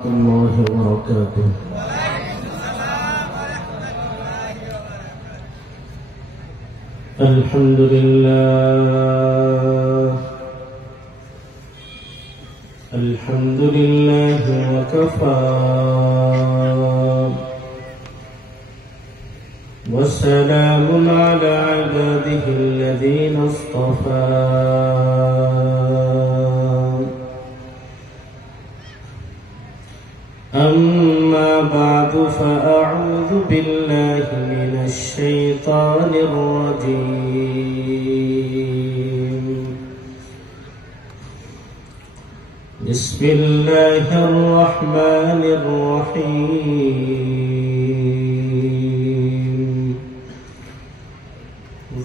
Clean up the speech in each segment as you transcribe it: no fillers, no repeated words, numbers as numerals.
الله وبركاته. الحمد لله وكفى وسلام على عباده الذين اصطفى. أما بعد فأعوذ بالله من الشيطان الرجيم. بسم الله الرحمن الرحيم.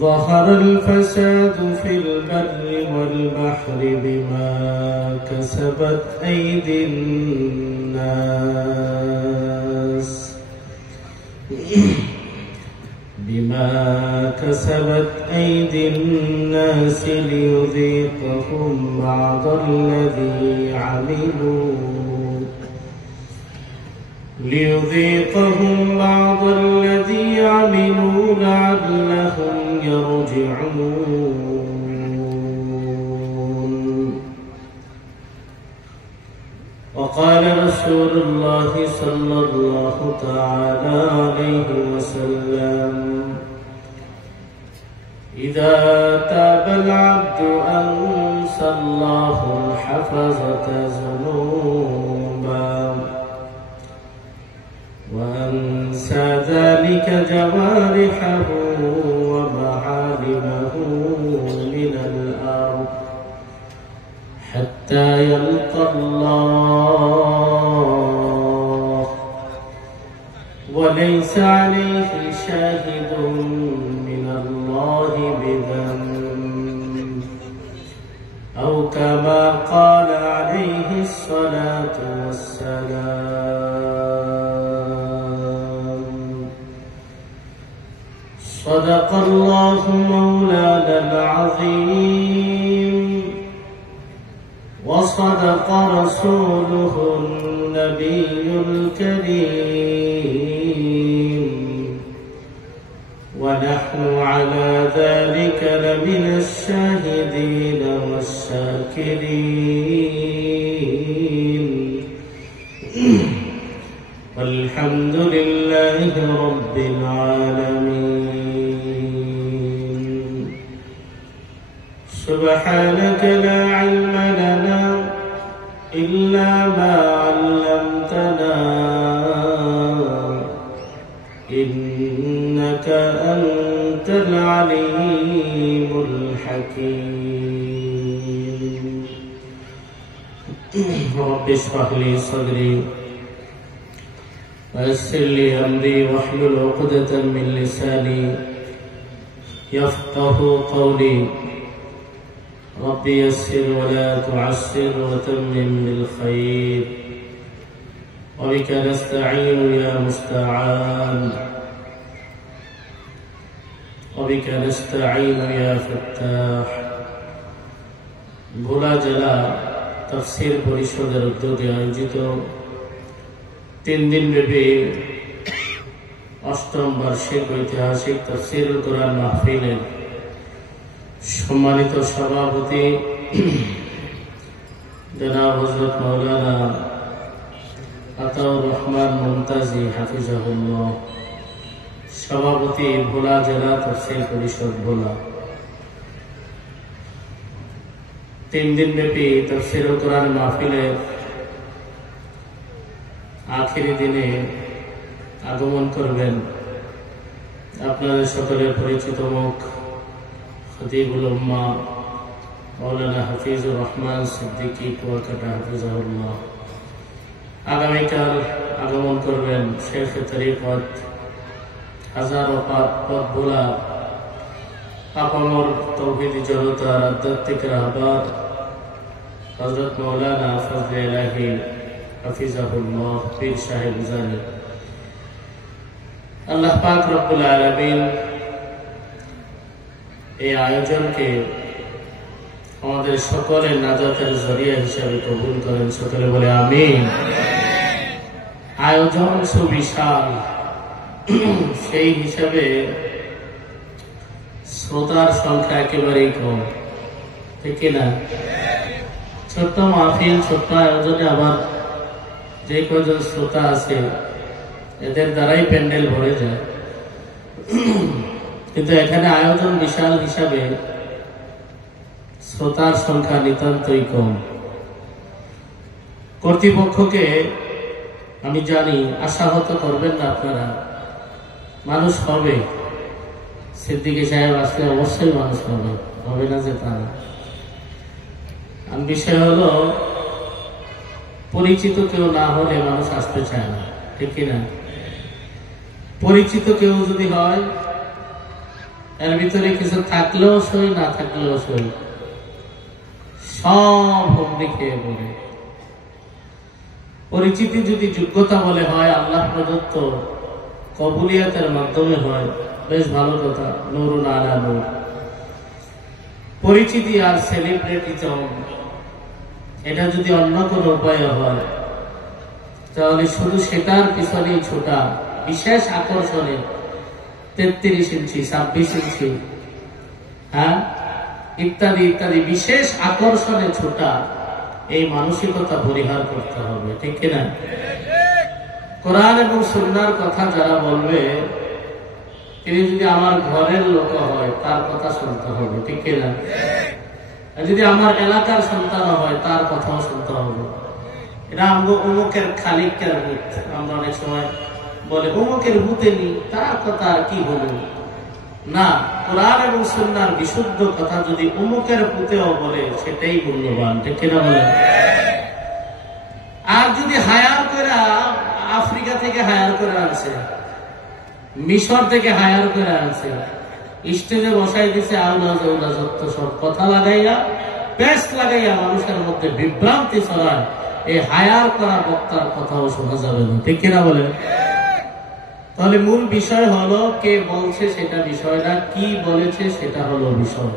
ظهر الفساد في البر والبحر بما كسبت أيدي الناس ليذيقهم بعض الذي عملوا لعلهم يرجعون. وقال رسول الله صلى الله تعالى عليه وسلم: إذا تاب العبد أنسى الله الحفظة ذنوبا، وأنسى ذلك جوارحه ومعالمه من الأرض حتى يلقى الله وليس عليه شاهد من الله بذنب، أو كما قال عليه الصلاة والسلام. صدق الله مولانا العظيم، وصدق رسوله النبي الكريم، ونحن على ذلك لمن الشاهدين والشاكرين. والحمد لله رب العالمين. سبحانك لا علم لنا إلا ما علمتنا، إنك أنت العليم الحكيم. رب اشرح لي صدري ويسر لي أمري واحلل عقدة من لساني يفقه قولي. رب يسر ولا تعسر وتمم بالخير، وبك نستعين يا مستعان، وبك نستعين يا فتاح। ভোলা জেলা তাফসীর পরিষদের উদ্যোগে আয়োজিত 3 দিনব্যাপী 8ম বার্ষিক ঐতিহাসিক তাফসীরুল কোরআন মাহফিলের সম্মানিত সভাপতি জনাব হযরত মাওলানা আতাউর রহমান মুমতাজি হাফিজাহুল্লাহ, সভাপতি ভোলা জেলা তাফসীর পরিষদ ভোলা। 3 দিনব্যাপী তাফসীরুল কোরআন মাহফিলের আখিরি দিনে আগমন করবেন আপনাদের সকলের পরিচিত মুখ খতিবুল উম্মাহ মাওলানা হাফিজুর রহমান সিদ্দিকী কুয়াকাটা হাফিজাহুল্লাহ। আগামীকাল আগমন করবেন শেখ তরিকত হাজারো পথ ভোলা আপামর তৌহিদি জনতার আধ্যাত্মিক রাহবার হযরত মাওলানা ফজলে ইলাহি হাফিজাহুল্লাহ পীর সাহেব জানি। আল্লাহ পাক রব্বুল আলামিন এই আয়োজনকে আমাদের সকলের নাজাতের জরিয়া হিসাবে কবুল করেন। সকলে বলে আমিন। আয়োজন সুবিশাল, সেই হিসাবে শ্রোতার সংখ্যা একেবারেই কম, ঠিক না? ছোট্ট মাহফিল, ছোট্ট আয়োজনে আবার যে কয়জন শ্রোতা আছে এদের দ্বারাই প্যান্ডেল ভরে যায়, কিন্তু এখানে আয়োজন বিশাল হিসাবে শ্রোতার সংখ্যা নিতান্তই কম। কর্তৃপক্ষকে আমি জানি আশাহত করবেন না আপনারা, মানুষ হবে। সিদ্দিকী সাহেব আসলে অবশ্যই মানুষ হবে, হবে না যে তা না। বিষয় হলো পরিচিত কেউ না হলে মানুষ আসতে চায় না, ঠিক কিনা? পরিচিত কেউ যদি হয়, এর ভিতরে কিছু থাকলেও সই, না থাকলেও সই, সব হুমড়ি খেয়ে পড়ে। পরিচিতি যদি যোগ্যতা বলে হয়, আল্লাহ প্রদত্ত কবুলিয়াতের মাধ্যমে হয়, বেশ ভালো কথা, নুরুন আলা নূর। পরিচিতি আর সেলিব্রিটিজম এটা যদি অন্য কোন উপায় হয়, তাহলে শুধু সেটার পিছনেই ছোটা, বিশেষ আকর্ষণে 33 ইঞ্চি 26 ইঞ্চি ইত্যাদি ইত্যাদি বিশেষ আকর্ষণে ছোটা, এই মানসিকতা পরিহার করতে হবে, ঠিক কিনা? কোরআন এবং সুন্নাহর কথা যারা বলবে, তিনি যদি আমার ঘরের লোক হয় তার কথা শুনতে হবে, ঠিক কিনা? যদি আমার এলাকার সন্তান হয় তার কথাও শুনতে হবে। এটা আমরা অমুকের খালিকের ভূত, আমরা অনেক সময় বলে অমুকের ভূতে নি, তার কথা আর কি হলো না। কোরআন এবং সুন্নাহর বিশুদ্ধ কথা যদি অমুকের ভূতেও বলে, সেটাই মূল্যবান, ঠিক কিনা বলেন? আর যদি হায়ার করে, আফ্রিকা থেকে হায়ার করে আনছে, মিশর থেকে হায়ার করে আনছে, স্টেজে বসাই দিছে, আউলা জৌলা যত সব কথা লাগাইয়া, পেস্ট লাগাইয়া মানুষের মধ্যে বিভ্রান্তি ছড়ায়, এই হায়ার করা বক্তার কথাও শোনা যাবে না, ঠিক কিনা বলেন? তাহলে মূল বিষয় হলো কে বলছে সেটা বিষয় না, কি বলেছে সেটা হলো বিষয়,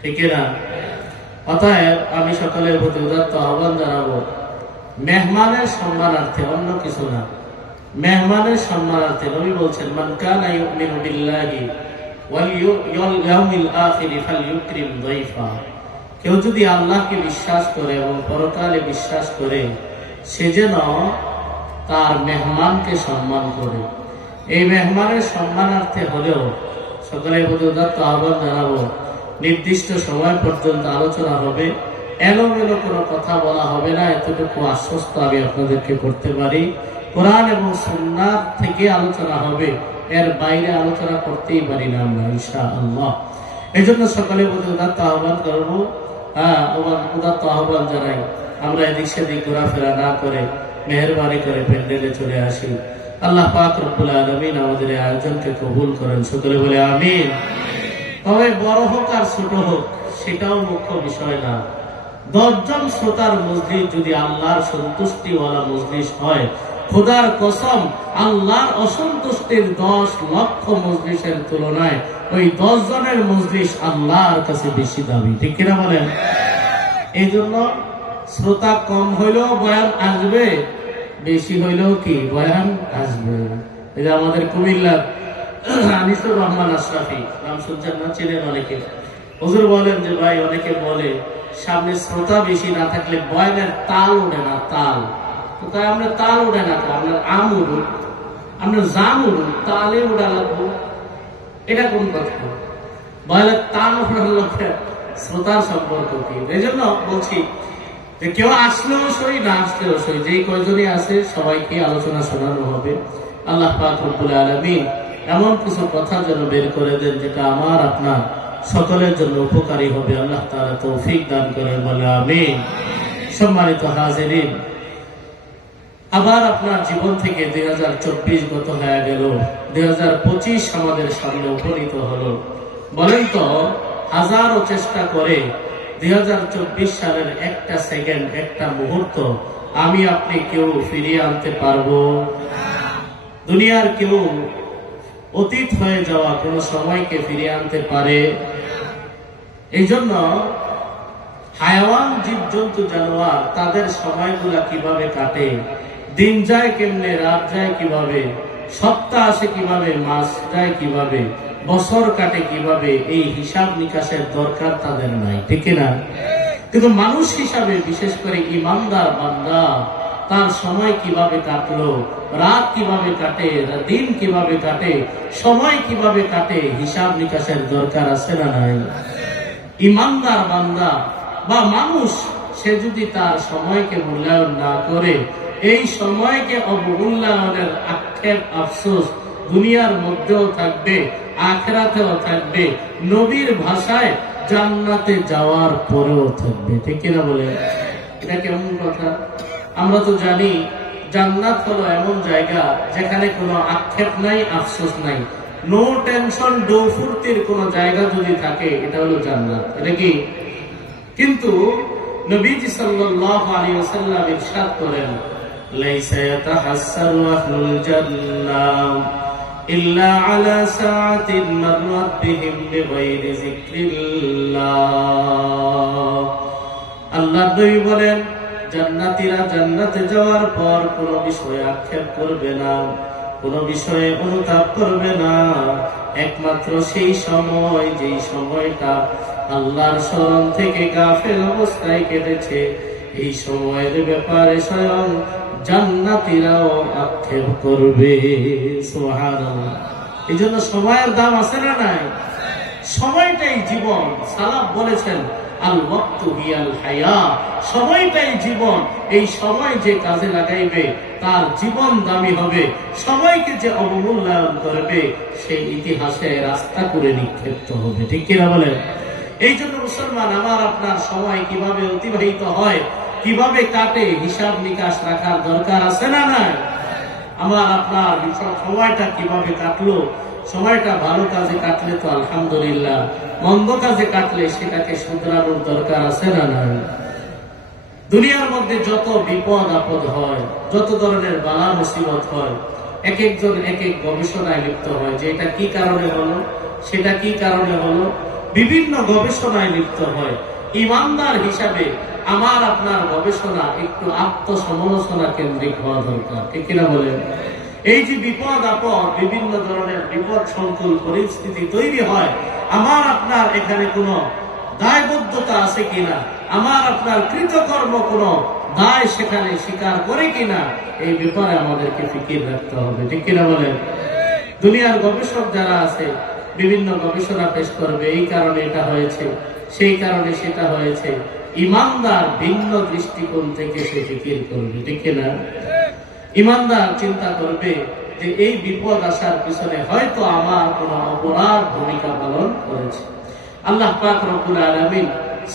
ঠিক না? অতএব আমি সকলের প্রতি উদাত্ত আহ্বান জানাবো, মেহমানের সম্মানার্থে, অন্য কিছু না, মেহমানের সম্মানার্থে। নবী বলছেন, মান কানা ইউমিনু বিল্লাহি ওয়াল ইয়াউমিল আখির ফালইউকরিম যায়ফা। কেউ যদি আল্লাহকে বিশ্বাস করে এবং পরকালে বিশ্বাস করে, সে যেন তার মেহমানকে সম্মান করে। এই মেহমানের সম্মানার্থে হলেও সকলের প্রতি উদাত্ত আহ্বান জানাবো, নির্দিষ্ট সময় পর্যন্ত আলোচনা হবে, এলোমেলো কোনো কথা বলা হবে না, এতটুকু আশ্বস্ত আমি আপনাদেরকে করতে পারি। কোরআন এবং সুন্নাহ থেকে আলোচনা হবে, এর বাইরে আলোচনা করতেই পারি না আমরা, ইনশাআল্লাহ। এই জন্য সকলের প্রতি উদাত্ত আহ্বান করবো, উদাত্ত আহ্বান জানাই, আমরা এদিক সেদিক ঘোরাফেরা না করে মেহেরবানি করে প্যান্ডেলে চলে আসি। আল্লাহ পাক রব্বুল আলামিন আমাদের এই আয়োজনকে কবুল করেন, সকলে বলে আমিন। তবে বড় হোক আর ছোট হোক সেটাও মুখ্য বিষয় না। 10 জন শ্রোতার মজলিস যদি আল্লাহর সন্তুষ্টিওয়ালা মজলিস হয়, খোদার কসম আল্লাহর অসন্তুষ্টির 10 লক্ষ মজলিসের তুলনায় ওই 10 জনের মজলিস আল্লাহর কাছে বেশি দামি, ঠিক কিনা বলেন? এই জন্য শ্রোতা কম হইলেও বয়ান আসবে, বেশি হইলেও কি বয়ান আসবে। এই যে আমাদের কুমিল্লার আনিসুর রহমান আশরাফি, নাম শুনছেন না, চেনেন অনেকে। হুজুর বলেন যে ভাই, অনেকে বলে সামনে শ্রোতা বেশি না থাকলে বয়ানের তাল ওঠে না, তাল। তো তাই আমরা তাল ওঠে না, আপনার আম উঠুন, আপনার জাম উঠুন, তালে উঠা লাগবো, এটা কোন কথা? বয়ানের তাল ওঠার লক্ষ্যে শ্রোতার সম্পর্ক কি? এই জন্য বলছি যে কেউ আসলেও সই, না আসলেও সই, যেই কয়জনই আছে সবাইকে আলোচনা শোনানো হবে। আল্লাহ পাক রব্বুল আলামিন এমন কিছু কথা যেন বের করে দেন যেটা আমার আপনার সকলের জন্য উপকারী হবে। আল্লাহ তাআলা তৌফিক দান করেন, বলে আমিন। সম্মানিত হাজিরিন, আবার আপনার জীবন থেকে 2024 গত হয়ে গেল, 2025 আমাদের সামনে উপনীত হলো। বলেন তো, হাজারো চেষ্টা করে 2024 সালের একটা সেকেন্ড, একটা মুহূর্ত আমি আপনি কেউ ফিরিয়ে আনতে পারবো? দুনিয়ার কেউ অতীত হয়ে যাওয়া কোন সময়কে ফিরিয়ে আনতে পারে? এই জন্য হায়াওয়ান, জীবজন্তু, জানোয়ার তাদের সময়গুলা কিভাবে কাটে দিন যায় কেমনে, রাত যায় কিভাবে, সপ্তাহ আসে কিভাবে, মাস যায় কিভাবে, বছর কাটে কিভাবে, এই হিসাব নিকাশের দরকার তাদের নাই, ঠিক না? কিন্তু মানুষ হিসাবে, বিশেষ করে ইমানদার বান্দা, তার সময় কিভাবে কাটলো, রাত কিভাবে কাটে, দিন কিভাবে কাটে, সময় কিভাবে কাটে, হিসাব নিকাশের দরকার আছে না নাই? ইমানদার বান্দা বা মানুষ, সে যদি তার সময়কে মূল্যায়ন না করে, এই সময়কে অবমূল্যায়নের আক্ষেপ আফসোস দুনিয়ার মধ্যেও থাকবে, আখিরাতেও থাকবে, নবীর ভাষায় জান্নাতে যাওয়ার পরেও থাকবে, ঠিক কিনা বলে? এটা কেমন কথা? আমরা তো জানি জান্নাত হলো এমন জায়গা যেখানে কোনো আক্ষেপ নাই, আফসোস নাই, নো টেনশন, ডো ফুর্তির কোন জায়গা যদি থাকে, এটা হলো জান্নাত। এটা কি? কিন্তু নবীজি সাল্লাল্লাহু আলাইহি ওয়াসাল্লাম ইরশাদ করেন, লাইসা ইয়াতাহাসসারু আহলুল জান্নাহ ইল্লা আলা সাআতিন মাররাত বিহিম বিগাইরি যিকরিল্লাহ। আল্লাহর নবী বলেন, জান্নাতীরা জান্নাতে যাওয়ার পর কোন বিষয়ে আক্ষেপ করবে না, কোন বিষয়ে অনুতাপ করবে না, একমাত্র সেই সময়, যেই সময়টা আল্লাহর স্মরণ থেকে গাফেল অবস্থায় কেটেছে, এই সময়ের ব্যাপারে স্বয়ং জান্নাতীরাও আক্ষেপ করবে। সুবহানাল্লাহ। এই জন্য সময়ের দাম আছে না নাই? সময়টাই জীবন। সালাফ বলেছেন, আল ওয়াক্তু হিয়াল হায়া, সময়টাই জীবন। এই সময় যে কাজে লাগাইবে তার জীবন দামি হবে, সময়কে যে অবমূল্যায়ন করবে সেই ইতিহাসে রাস্তা করে নিক্ষিপ্ত হবে, ঠিক কিনা বলেন? এই জন্য মুসলমান, আমার আপনার সময় কিভাবে অতিবাহিত হয়, কিভাবে কাটে, হিসাব নিকাশ রাখার দরকার আছে না নাই? আমার আপনার সময়টা কিভাবে কাটলো, সময়টা ভালো কাজে কাটলে তো আলহামদুলিল্লাহ, মন্দ কাজে কাটলে সেটাকে শুধরানোর দরকার আছে না নাই? দুনিয়ার মধ্যে যত বিপদ আপদ হয়, যত ধরনের বালা মুসিবত হয়, এক একজন এক এক গবেষণায় লিপ্ত হয়, যে এটা কি কারণে হলো, সেটা কি কারণে হলো, বিভিন্ন গবেষণায় লিপ্ত হয়। ইমানদার হিসাবে আমার আপনার গবেষণা একটু আত্মসমালোচনা কেন্দ্রিক হওয়া দরকার, ঠিক কিনা বলেন? এই যে বিপদ আপদ, বিভিন্ন ধরনের বিপদ সংকুল পরিস্থিতি তৈরি হয়, আমার আপনার এখানে কোনো দায়বদ্ধতা আছে কিনা, আমার আপনার কৃতকর্ম কোনো দায় সেখানে স্বীকার করে কিনা, এই ব্যাপারে আমাদেরকে ফিকির রাখতে হবে, ঠিক কিনা বলেন? দুনিয়ার গবেষক যারা আছে বিভিন্ন গবেষণা পেশ করবে, এই কারণে এটা হয়েছে, সেই কারণে সেটা হয়েছে। ইমানদার ভিন্ন দৃষ্টিকোণ থেকে সে ফিকির করবে, ঠিক কিনা? ইমানদার চিন্তা করবে যে এই বিপদ আসার পিছনে হয়তো আমার কোন অপরাধ ভূমিকা পালন করেছে। আল্লাহ পাক রব্বুল আলামিন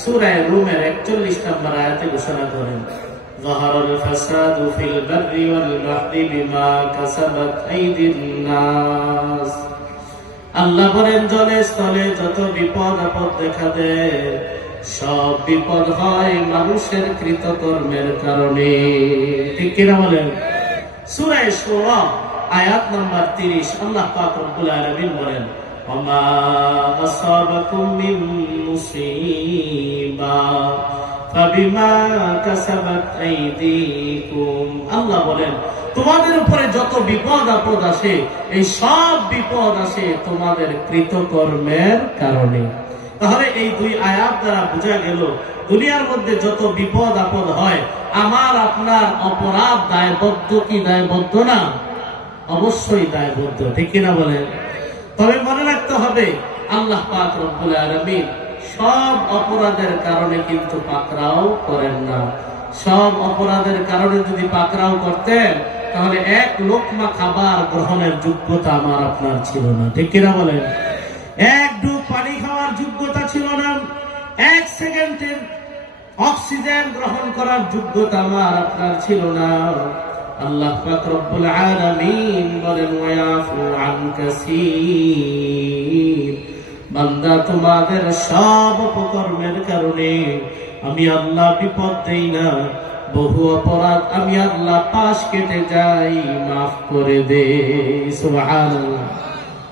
সূরা রুমের 41 নম্বর আয়াতে ঘোষণা করেন, যাহারাল ফাসাদু ফিল বাররি ওয়াল বাহরি বিমা কাসাবাত আইদিন নাস। আল্লাহ বলেন, জলে স্থলে যত বিপদ আপদ দেখা দেয়, সব বিপদ হয় মানুষের কৃতকর্মের কারণে, ঠিক কিনা বলেন? সূরা শুরা আয়াত নম্বর 30 আল্লাহ পাক রব্বুল আলামিন বলেন, ওমা আসাবাকুম মিন মুসিবা ফাবিমা কাসাবাত আইদিকুম। আল্লাহ বলেন, তোমাদের উপরে যত বিপদ আপদ আসে, এই সব বিপদ আসে তোমাদের কৃতকর্মের কারণে। তাহলে এই দুই আয়াত দ্বারা বোঝা গেল, দুনিয়ার মধ্যে যত বিপদ আপদ হয়, আমার আপনার অপরাধ দায়বদ্ধ কি দায়বদ্ধ না? অবশ্যই দায়বদ্ধ, ঠিক কিনা বলেন? তবে মনে রাখতে হবে, আল্লাহ পাক রব্বুল আলামিন সব অপরাধের কারণে কিন্তু পাকড়াও করেন না। সব অপরাধের কারণে যদি পাকড়াও করতেন, তাহলে এক লোকমা খাবার গ্রহণের যোগ্যতা আমার আপনার ছিল না, ঠিক কিনা বলেন? এক ডুব পানি খাওয়ার যোগ্যতা ছিল না, এক সেকেন্ডের অক্সিজেন গ্রহণ করার যোগ্যতা আমার আপনার ছিল না। আল্লাহ পাক রব্বুল আলামিন বলেন, ওয়ায়াফু আন কাসীর। বান্দা, তোমাদের সব অপকর্মের কারণে আমি আল্লাহ বিপদ দেই না, বহু অপরাধ আমি আল্লাহ পাশ কেটে যাই, মাফ করে দে। সুবহানাল্লাহ।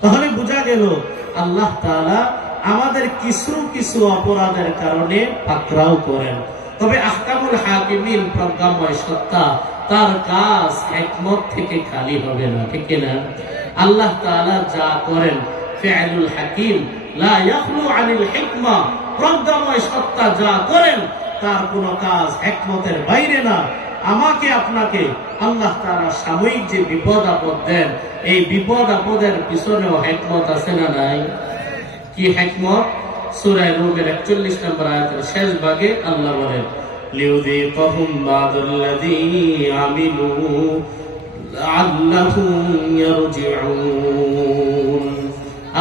তাহলে বোঝা গেল, আল্লাহ তাআলা আমাদের কিছু কিছু অপরাধের কারণে পাকড়াও করেন। তবে আহকামুল হাকিমিন, প্রজ্ঞাময় সত্তা, তার কাজ হিকমত থেকে খালি হবে না, ঠিক না? আল্লাহ তাআলা যা করেন ফিআলুল হাকিম লা ইয়াখলু আনিল হিকমা, প্রজ্ঞাময় সত্তা যা করেন তার কোনো কাজ হিকমতের বাইরে না। আমাকে আপনাকে আল্লাহ তাআলা সাময়িক যে বিপদ আপদ দেন, এই বিপদ আপদের পিছনেও হিকমত আছে না নাই? কি হিকমত? সূরা রূমের 41 নম্বর আয়াতের শেষ ভাগে আল্লাহ বলেন লিউযীকাহুম বা'দাল্লাযী আমিলু লাআল্লাহুম ইয়ারজিউন।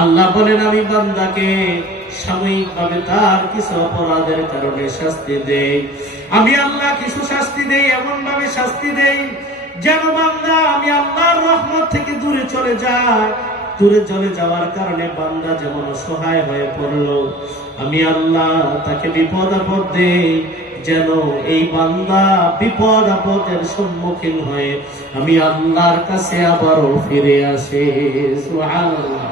আল্লাহ বলেন আমি বান্দাকে সাময়িকভাবে তার কিছু অপরাধের কারণে শাস্তি দেই। আমি আল্লাহ কিছু শাস্তি দেই, এমন ভাবে শাস্তি দেই যেন বান্দা আমি আল্লাহর রহমত থেকে দূরে চলে যায়। দূরে চলে যাওয়ার কারণে বান্দা যেমন অসহায় হয়ে পড়লো, আমি আল্লাহ তাকে বিপদ আপদ দেই যেন এই বান্দা বিপদ আপদের সম্মুখীন হয়ে আমি আল্লাহর কাছে আবারও ফিরে আসে। সুবহানাল্লাহ।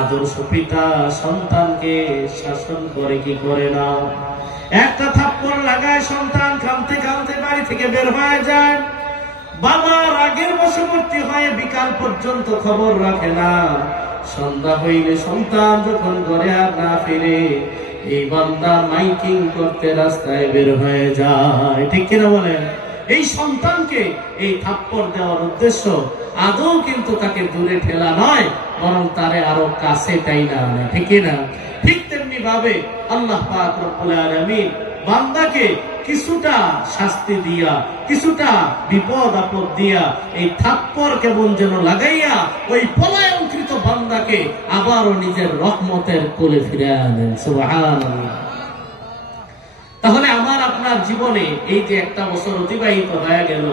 আদর্শ পিতা সন্তানকে শাসন করে কি করে না? একটা থাপ্পড় লাগায় সন্তান কাঁদতে কাঁদতে বাড়ি থেকে বের হয়ে যায়। বাবার আগের বশবর্তী হয়ে বিকাল পর্যন্ত খবর রাখে না। সন্ধ্যা হইলে সন্তান যখন ঘরে আর না ফিরে, এই বান্দা মাইকিং করতে রাস্তায় বের হয়ে যায়, ঠিক কিনা বলেন? এই সন্তানকে এই থাপ্পড় দেওয়ার উদ্দেশ্য আদৌ কিন্তু তাকে দূরে ঠেলা নয়, বরং তারে আরো কাছে টাইনা আনে, ঠিক না? ঠিক তেমনি ভাবে আল্লাহ পাক রব্বুল আলামিন বান্দাকে কিছুটা শাস্তি দিয়া, কিছুটা বিপদ আপদ দিয়া, এই থাপ্পড় কেমন যেন লাগাইয়া ওই পলায়নকৃত বান্দাকে আবারও নিজের রহমতের কোলে ফিরে আনেন। সুবহানাল্লাহ। তাহলে আমার আপনার জীবনে এই যে একটা বছর অতিবাহিত হয়ে গেল,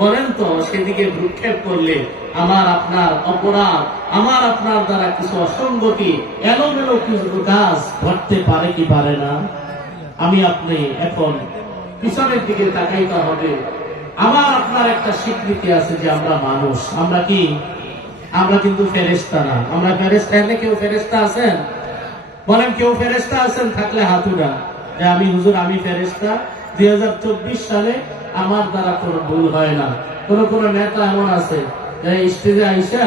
বলেন তো সেদিকে ভ্রুক্ষেপ করলে আমার আপনার অপরাধ, আমার আপনার দ্বারা কিছু অসঙ্গতি, এলোমেলো কিছু কাজ ঘটতে পারে কি পারে না? আমি আপনি এখন পিছনের দিকে তাকাইতে হবে। আমার আপনার একটা স্বীকৃতি আছে যে আমরা মানুষ। আমরা কি? আমরা কিন্তু ফেরেশতা না। আমরা ফেরেশতা এনে কেউ ফেরেশতা আছেন? বলেন কেউ ফেরেশতা আছেন? থাকলে হাত উঠান যে আমি হুজুর আমি ফেরেশতা। 2024 সালে আমার দ্বারা কোনো ভুল হয় না। কোন কোন নেতা এমন আছে স্টেজে আইসা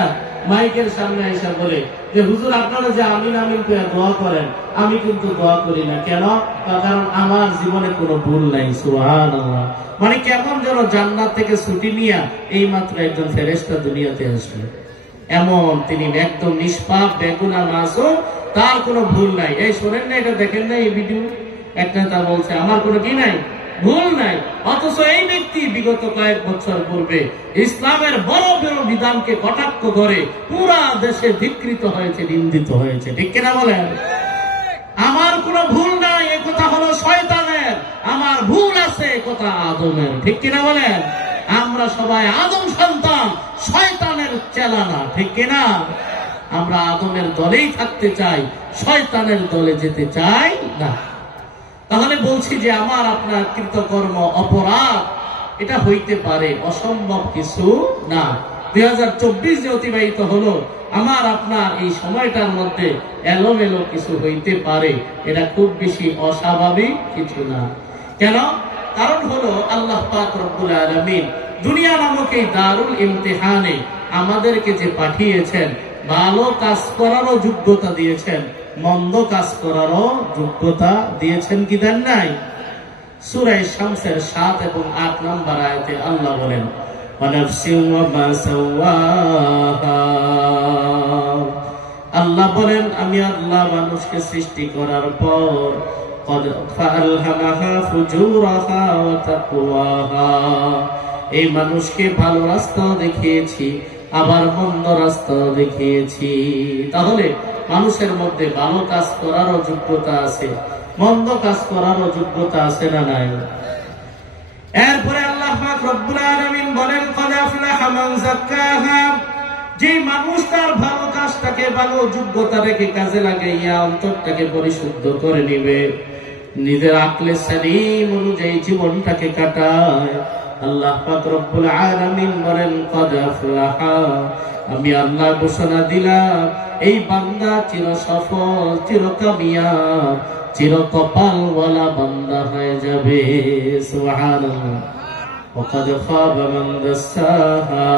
মাইকের সামনে আইসা বলে যে হুজুর আপনারা যে আমিন আমিন করে দোয়া করেন, আমি কিন্তু দোয়া করি না। কেন? কারণ আমার জীবনে কোনো ভুল নাই। সুবহানাল্লাহ। মানে কেমন যেন জান্নাত থেকে ছুটি নিয়ে এই মাত্র একজন ফেরেশতা দুনিয়াতে আসলো। এমন তিনি একদম নিষ্পাপ, বেগুনাহ, মাসুম, তার কোনো ভুল নাই। এই শোনেন না, এটা দেখেন না এই ভিডিও? এক নেতা বলছে আমার কোনো কি নাই, ভুল নাই। অথচ এই ব্যক্তি বিগত কয়েক বছর পূর্বে ইসলামের বড় বড় বিধানকে কটাক্ষ করে পুরা দেশে ধিক্কৃত হয়েছে, নিন্দিত হয়েছে, ঠিক কিনা বলেন? আমার কোনো ভুল নাই এ কথা হলো শয়তানের, আমার ভুল আছে এ কথা আদমের, ঠিক কিনা বলেন? আমরা সবাই আদম সন্তান, শয়তানের চেলা না, ঠিক কিনা? আমরা আদমের দলেই থাকতে চাই, শয়তানের দলে যেতে চাই না। তাহলে বলছি যে আমার আপনার কৃতকর্ম অপরাধ এটা হইতে পারে, অসম্ভব কিছু না। 2024 যে অতিবাহিত হলো, আমার আপনার এই সময়টার মধ্যে এলোমেলো কিছু হইতে পারে, এটা খুব বেশি অস্বাভাবিক কিছু না। কেন? কারণ হলো আল্লাহ পাক রব্বুল আলামিন দুনিয়া নামক এই দারুল ইমতিহানে আমাদেরকে যে পাঠিয়েছেন, ভালো কাজ করারও যোগ্যতা দিয়েছেন, মন্দ কাজ করারও যোগ্যতা দিয়েছেন, কি দেন নাই? সূরা শামসের 7 এবং 8 নম্বর আয়াতে আল্লাহ বলেন আল্লাহ বলেন আমি আল্লাহ মানুষকে সৃষ্টি করার পর এই মানুষকে ভালো রাস্তা দেখিয়েছি, আবার মন্দ রাস্তা দেখিয়েছি। তাহলে মানুষের মধ্যে ভালো কাজ করারও যোগ্যতা আছে, মন্দ কাজ করারও যোগ্যতা আছে না নাই? এরপরে আল্লাহ পাক রব্বুল আলামিন বলেন ক্বাদ আফলাহা মান যাক্কাহা, যে মানুষ তার ভালো কাজটাকে, ভালো যোগ্যতাটাকে কাজে লাগাইয়া অন্তরটাকে পরিশুদ্ধ করে নিবে, নিজের আকলে সালিম অনুযায়ী জীবনটাকে কাটায়, আল্লাহ পাক রব্বুল আলামিন বলেন ক্বাদ আফলাহা, আমি আল্লাহ ঘোষণা দিলাম এই বান্দা চির সফল, চির কামিয়াব, চির কপালওয়ালা বান্দা হয়ে যাবে। সুবহানাল্লাহ। ওয়াকাদ খাবা মান দাসাহা,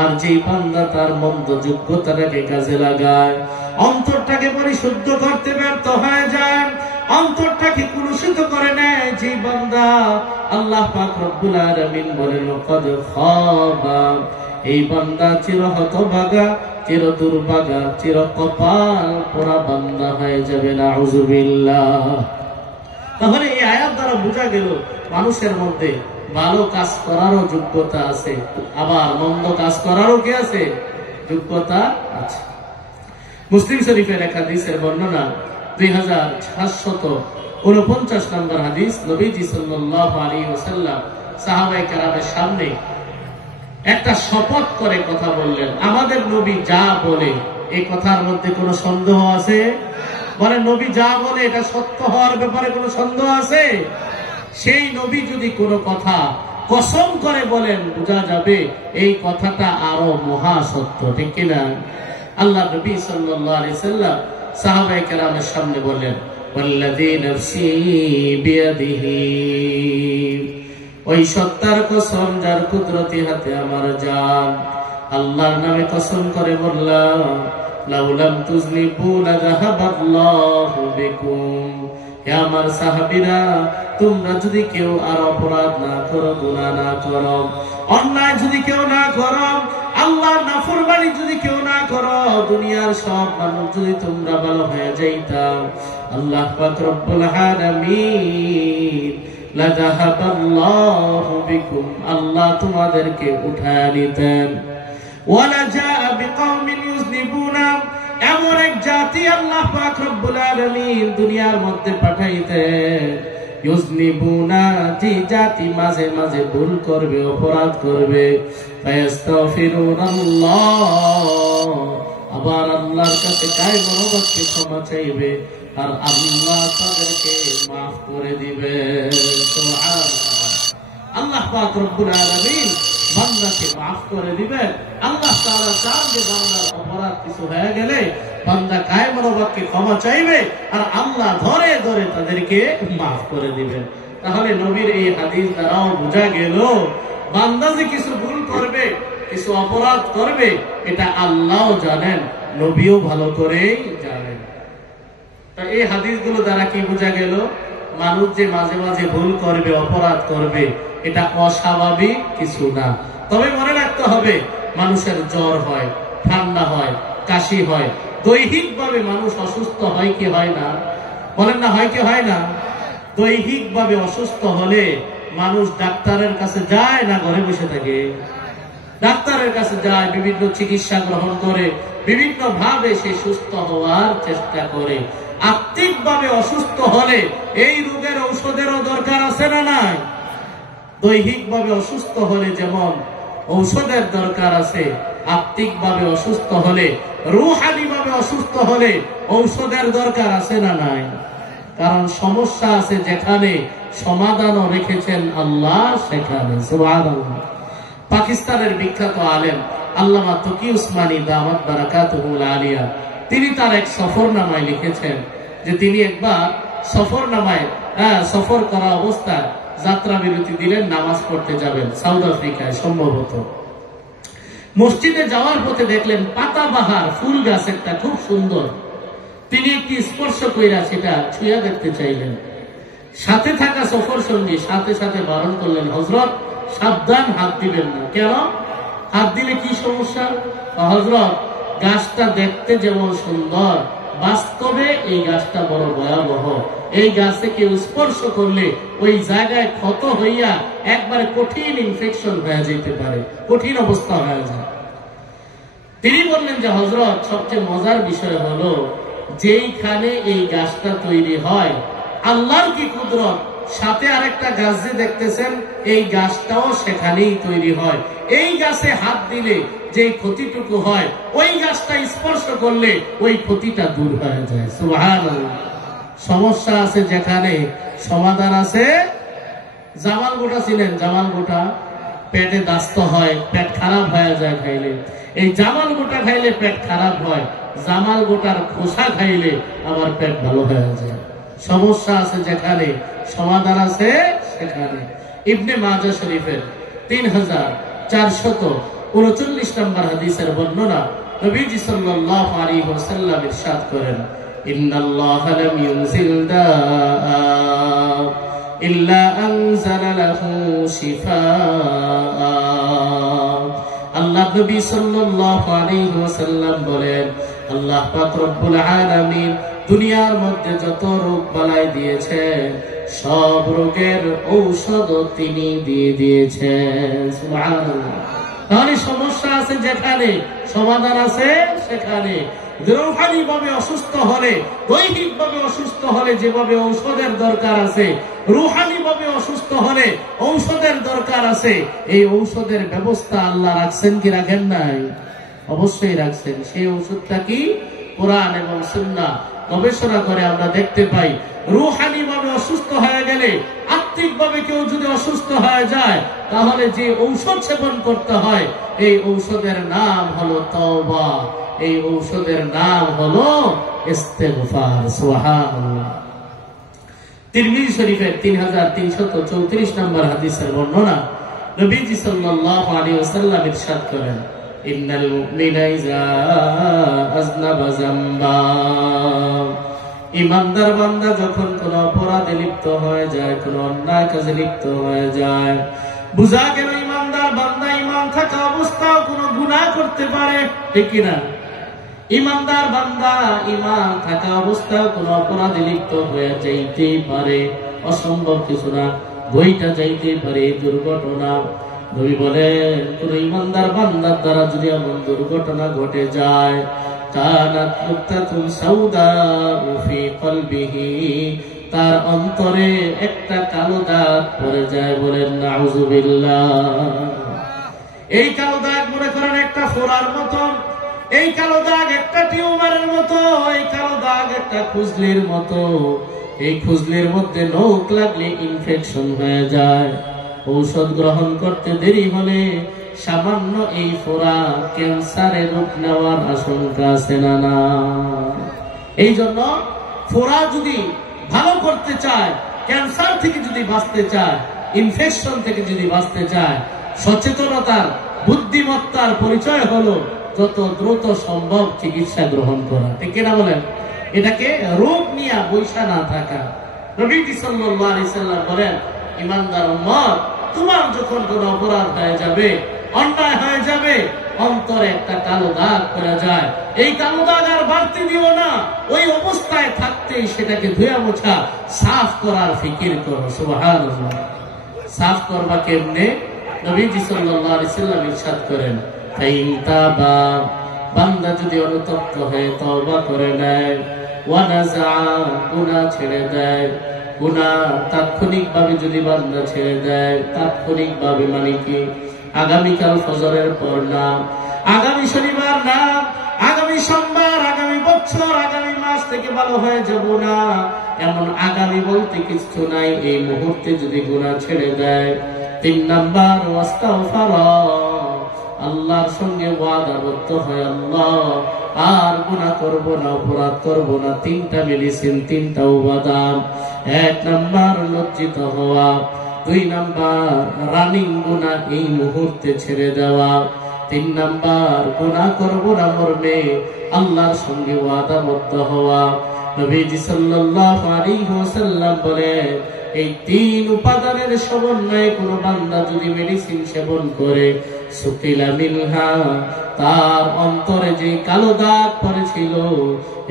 আর যেই বান্দা তার মন্দ যোগ্যতাটাকে কাজে লাগায়, অন্তরটাকে পরিশুদ্ধ করতে ব্যর্থ হয়ে যায়, অন্তরটাকে কলুষিত করে নেয় যে বান্দা, আল্লাহ পাক রব্বুল আলামিন বলেন ওয়াকাদ খাবা, এই বান্দা চির হতভাগা, চির দুর্ভাগা, চির কপাল পোড়া বান্দা হয়ে যাবে। নাউযুবিল্লাহ। তাহলে এই আয়াত দ্বারা বোঝা গেল মানুষের মধ্যে ভালো কাজ করারও যোগ্যতা আছে, আবার মন্দ কাজ করারও কি আছে? যোগ্যতা আছে। মুসলিম শরীফের এক হাদিসের বর্ণনা 2749 নম্বর হাদিস। নবীজি সাল্লাল্লাহু আলাইহি ওয়াসাল্লাম সাহাবায়ে কেরামের সামনে একটা শপথ করে কথা বললেন। আমাদের নবী যা বলে এই কথার মধ্যে কোনো সন্দেহ আছে? মানে নবী যা বলে এটা সত্য হওয়ার ব্যাপারে কোনো সন্দেহ আছে? সেই নবী যদি কোনো কথা কসম করে বলেন, বোঝা যাবে এই কথাটা আরো মহা সত্য, ঠিক কিনা? আল্লাহ নবী সাল্লাল্লাহু আলাইহি সাল্লাম সাহাবায়ে কেরামের সামনে বললেন, ওয়াল্লাযী নাফসি বিয়াদিহি, ওই সত্তার কসম যার কুদরতি হাতে আমার জান, আল্লাহর নামে কসম করে বললাম, লাউলাম তুযনিবু লাযাহাবাল্লাহু বিকুম, হে আমার সাহাবীরা, তোমরা যদি কেউ আর অপরাধ না করো, গুনাহ না করো, অন্যায় যদি কেউ না করো, আল্লাহর নাফরমানি যদি কেউ না করো, দুনিয়ার সব মানুষ যদি তোমরা ভালো হয়ে যাইতাম, আল্লাহ পাক রব্বুল আলামিন লাযাহাবাল্লাহু বিকুম, আল্লাহ তোমাদেরকে উঠায় নিতেন। ওয়ালা জাআ বিকওমিন ইউযনিবুনা, এমন এক জাতি আল্লাহ পাক রব্বুল আলামিন দুনিয়ার মধ্যে পাঠাইতেন, ইউযনিবুনা, যে জাতি মাঝে মাঝে ভুল করবে, অপরাধ করবে, ফায়াস্তাগফিরুনাল্লাহ, আবার আল্লাহর কাছে কায় মনোবাক্যে ক্ষমা চাইবে, আর আল্লাহ তাদেরকে মাফ করে দিবে। সুবহানাল্লাহ। আল্লাহ পাক রব্বুল আলামিন বান্দাকে মাফ করে দিবেন। আল্লাহ তাআলা চান যে বান্দার অপরাধ কিছু হয়ে গেলে বান্দা কায় মনোবাক্যে ক্ষমা চাইবে, আর আল্লাহ ধরে ধরে তাদেরকে মাফ করে দিবেন। তাহলে নবীর এই হাদিস দ্বারাও বোঝা গেল বান্দা যে কিছু ভুল করবে, কিছু অপরাধ করবে, এটা আল্লাহও জানেন, নবীও ভালো করেই জানেন। তা এই হাদিসগুলো দ্বারা কি বোঝা গেল? মানুষ যে মাঝে মাঝে ভুল করবে, অপরাধ করবে, এটা অস্বাভাবিক কিছু না। তবে মনে রাখতে হবে, মানুষের জ্বর হয়, ঠান্ডা হয়, কাশি হয়, দৈহিক ভাবে মানুষ অসুস্থ হয় কি হয় না? বলেন না, হয় কি হয় না? দৈহিক ভাবে অসুস্থ হলে মানুষ ডাক্তারের কাছে যায় না ঘরে বসে থাকে? ডাক্তারের কাছে যায়, বিভিন্ন চিকিৎসা গ্রহণ করে, বিভিন্ন ভাবে সে সুস্থ হওয়ার চেষ্টা করে। আত্মিক ভাবে অসুস্থ হলে এই রোগের ঔষধেরও দরকার আছে না নাই? দৈহিক ভাবে অসুস্থ হলে যেমন ঔষধের দরকার আছে, আত্মিক ভাবে অসুস্থ হলে, রূহানি ভাবে অসুস্থ হলে ঔষধের দরকার আছে না নাই? কারণ সমস্যা আছে যেখানে, সমাধানও রেখেছেন আল্লাহ সেখানে। সুবহানাল্লাহ। পাকিস্তানের বিখ্যাত আলেম আল্লামা তকি উসমানী দামাত বারাকাতুহুল আলিয়া, তিনি তার এক সফরনামায় লিখেছেন যে তিনি একবার সফরনামায় সফর করা অবস্থায় যাত্রা বিরতি দিলেন, নামাজ পড়তে যাবেন সাউথ আফ্রিকায় সম্ভবত। মসজিদে যাওয়ার পথে দেখলেন পাতাবাহার ফুল গাছ একটা খুব সুন্দর, তিনি একটি স্পর্শ কইরা সেটা ছুঁয়া দেখতে চাইলেন। সাথে থাকা সফর সঙ্গী সাথে সাথে বারণ করলেন, হযরত সাবধান, হাত দিবেন না। কেন? হাত দিলে কি সমস্যা? হযরত, গাছটা দেখতে যেমন সুন্দর, বাস্তবে এই গাছটা বড় ভয়াবহ। এই গাছে কেউ স্পর্শ করলে ওই জায়গায় ক্ষত হইয়া একবারে কঠিন ইনফেকশন হয়ে যেতে পারে, কঠিন অবস্থা হয়ে যায়। তিনি বললেন যে হযরত, সবচেয়ে মজার বিষয় হলো যেইখানে এই গাছটা তৈরি হয়, আল্লাহর কি কুদরত, সাথে আরেকটা গাছ যে দেখতেছেন এই গাছটাও সেখানেই তৈরি হয়। এই গাছে হাত দিলে যে ক্ষতিটুকু হয়, ওই গাছটা স্পর্শ করলে ওই ক্ষতিটা দূর হয়ে যায়। সুবহানাল্লাহ। সমস্যা আছে যেখানে, সমাধান আছে। জামাল গোটা ছিলেন, জামাল গোটা পেটে দাস্ত হয়, পেট খারাপ হয়ে যায় খাইলে। এই জামাল গোটা খাইলে পেট খারাপ হয়, জামাল গোটার খোসা খাইলে আবার পেট ভালো হয়ে যায়। সমস্যা আছে যেখানে, সমাধান আছে সেখানে। ইবনে মাজাহ শরীফের 3439 নম্বর হাদিসের বর্ণনা, নবীজি সাল্লাল্লাহু আলাইহি ওয়াসাল্লাম ইরশাদ করেন, ইন্নাল্লাহা লাম ইউনজিল দাআ ইল্লা আনজালা লাহু শিফাআ। আল্লাহ নবী সাল্লাল্লাহু আলাইহি ওয়াসাল্লাম বলেন, আল্লাহ পাক রব্বুল আলামিন দুনিয়ার মধ্যে যত রোগ বালাই দিয়েছেন সব রোগের ঔষধ তিনি দিয়ে দিয়েছেন। সুবহানাল্লাহ। তাহলে সমস্যা আছে যেখানে, সমাধান আছে সেখানে। রূহানি ভাবে অসুস্থ হলে, দৈহিক ভাবে অসুস্থ হলে যেভাবে ঔষধের দরকার আছে, রূহানি ভাবে অসুস্থ হলে ঔষধের দরকার আছে। এই ঔষধের ব্যবস্থা আল্লাহ রাখছেন কি রাখেন নাই? অবশ্যই রাখছেন। সেই ঔষধটা কি? কোরআন এবং সুন্নাহ। গবেষণা করে আমরা দেখতে পাই, রূহানি ভাবে অসুস্থ হয়ে গেলে, আত্মিক ভাবে কেউ যদি অসুস্থ হয়ে যায়, তাহলে যে ঔষধ সেবন করতে হয়, এই ঔষধের নাম হলো তওবা, এই ঔষধের নাম হলো ইস্তিগফার। সুবহানাল্লাহ। তিরমিজি শরীফের 3334 নম্বর হাদিসের বর্ণনা, নবীজি সাল্লাল্লাহু আলাইহি ওয়াসাল্লাম ইরশাদ করেন, ইন্নাল মুমিনা ইযা আযনাবা যামবা। ঈমানদার বান্দা যখন কোন অপরাধে লিপ্ত হয়ে যায়, কোন অন্যায় কাজে লিপ্ত হয়ে যায়, বুঝা গেল ঈমানদার বান্দা ঈমান থাকা অবস্থাও কোন গুনাহ করতে পারে, ঠিক কি না? ঈমানদার বান্দা ঈমান থাকা অবস্থাও কোন অপরাধে লিপ্ত হয়ে যাইতে পারে, অসম্ভব কিছু না, বইটা যাইতে পারে দুর্ঘটনা। নবী বলেন, কোন ঈমানদার বান্দার দ্বারা যদি এমন দুর্ঘটনা ঘটে যায়, কানাত নুকতাতুন সাউদাউ ফি কলবিহি, তার অন্তরে একটা কালো দাগ পড়ে যায়। বলেন নাউযুবিল্লাহ। এই কালো দাগ মনে করেন একটা ফোড়ার মতো, এই কালো দাগ একটা টিউমারের মতো, এই কালো দাগ একটা খুজলির মতো। এই খুজলির মধ্যে নখ লাগলে ইনফেকশন হয়ে যায়। ঔষধ গ্রহণ করতে দেরি হলে সামান্য এই ফোড়া ক্যান্সারের রূপ নেওয়ার আশঙ্কা আছে না? না। এই জন্য ফোড়া যদি ভালো করতে চায়, ক্যান্সার থেকে যদি বাঁচতে চায়, ইনফেকশন থেকে যদি বাঁচতে চায়, সচেতনতার, বুদ্ধিমত্তার পরিচয় হলো যত দ্রুত সম্ভব চিকিৎসা গ্রহণ করা, ঠিক কিনা বলেন? এটাকে রোগ নিয়ে বৈশা না থাকা। নবীজি সাল্লাল্লাহু আলাইহি ওয়াসাল্লাম বলেন, ঈমানদার উম্মত, তোমার যখন কোন অপরাধ হয়ে যাবে, অন্যায় হয়ে যাবে, অন্তরে একটা কালো দাগ পড়ে যায়, এই কালো দাগ আর বাড়তে দিও না। ওই অবস্থায় থাকতেই সেটাকে ধুয়া মোছা সাফ করার ফিকির করো। সুবহানাল্লাহ। সাফ করবা কেমনে? নবীজি সাল্লাল্লাহু আলাইহি ওয়াসাল্লাম ইরশাদ করেন, ফাইন তাবা, বান্দা যদি অনুতপ্ত হয়ে তওবা করে নেয়, ওয়া নাযা, গুনাহ ছেড়ে দেয়, গুনাহ তাৎক্ষণিকভাবে যদি বান্দা ছেড়ে দেয়, তাৎক্ষণিকভাবে মানে কি? আগামীকাল ফজরের পর না, আগামী শনিবার না, আগামী সোমবার, আগামী বছর, আগামী মাস থেকে ভালো হয়ে যাব না, এমন আগামী বলতে কিছু নাই। এই মুহূর্তে যদি গুনাহ ছেড়ে দেয়। 3 নাম্বার, ওয়াস্তাগফার, আল্লাহর সঙ্গে ওয়াদাবদ্ধ হয়, আল্লাহ আর গুনাহ করব না, অপরাধ করব না। 3টা মেডিসিন, 3টা উপাদান। 1 নাম্বার লজ্জিত হওয়া, 2 নাম্বার রানিং গুনাহ এই মুহূর্তে ছেড়ে দেওয়া, 3 নাম্বার গুনাহ করব না মর্মে আল্লাহর সঙ্গে ওয়াদাবদ্ধ হওয়া। নবীজি সাল্লাল্লাহু আলাইহি ওয়াসাল্লাম বলেন, এই 3 উপাদানের সমন্বয়ে কোন বান্দা যদি মেডিসিন সেবন করে, সুকিলা মিনহা, তার অন্তরে যে কালো দাগ পড়েছিল,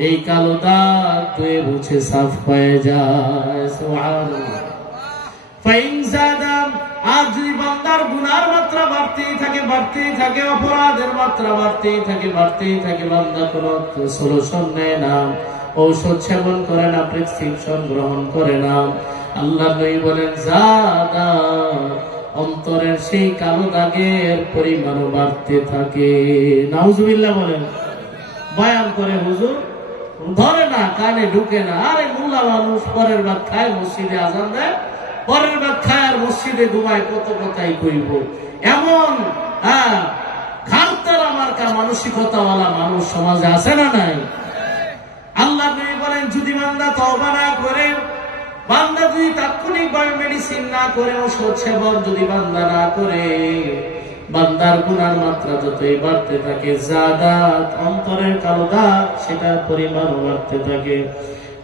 এই কালো দাগ ধুয়ে মুছে সাফ হয়ে যায়। সুবহানাল্লাহ। ফাইন যাদা, আর যদি বান্দার গুনার মাত্রা বাড়তেই থাকে, বাড়তেই থাকে, অপরাধের মাত্রা বাড়তেই থাকে, বাড়তেই থাকে, বান্দা কোনো সলিউশন নেয় না, ঔষধ সেবন করে না, প্রেসক্রিপশন গ্রহণ করে না, আল্লাহ নবী বলেন, যাদা, অন্তরের সেই কালো দাগের পরিমাণও বাড়তে থাকে। নাউজুবিল্লাহ বলেন। বয়ান করে হুজুর, ধরে না, কানে ঢুকে না। আরে মুল্লা মানুষ পরের ভাত খায়, মসজিদে আজান দেয়, পরের ভাত খায় আর মসজিদে ঘুমায়, কত কথাই কইব। এমন ঘাটতারা মার্কা মানসিকতাওয়ালা মানুষ সমাজে আছে না নাই? আল্লাহ নবী বলেন, যদি বান্দা তওবা না করে, বান্দা যদি তাৎক্ষণিকভাবে মেডিসিন না করে, ওষুধ সেবন যদি বান্দা না করে, বান্দার গুনার মাত্রা যতই বাড়তে থাকে, জাদাত অন্তরের কালো দাগ সেটার পরিমাণ বাড়তে থাকে।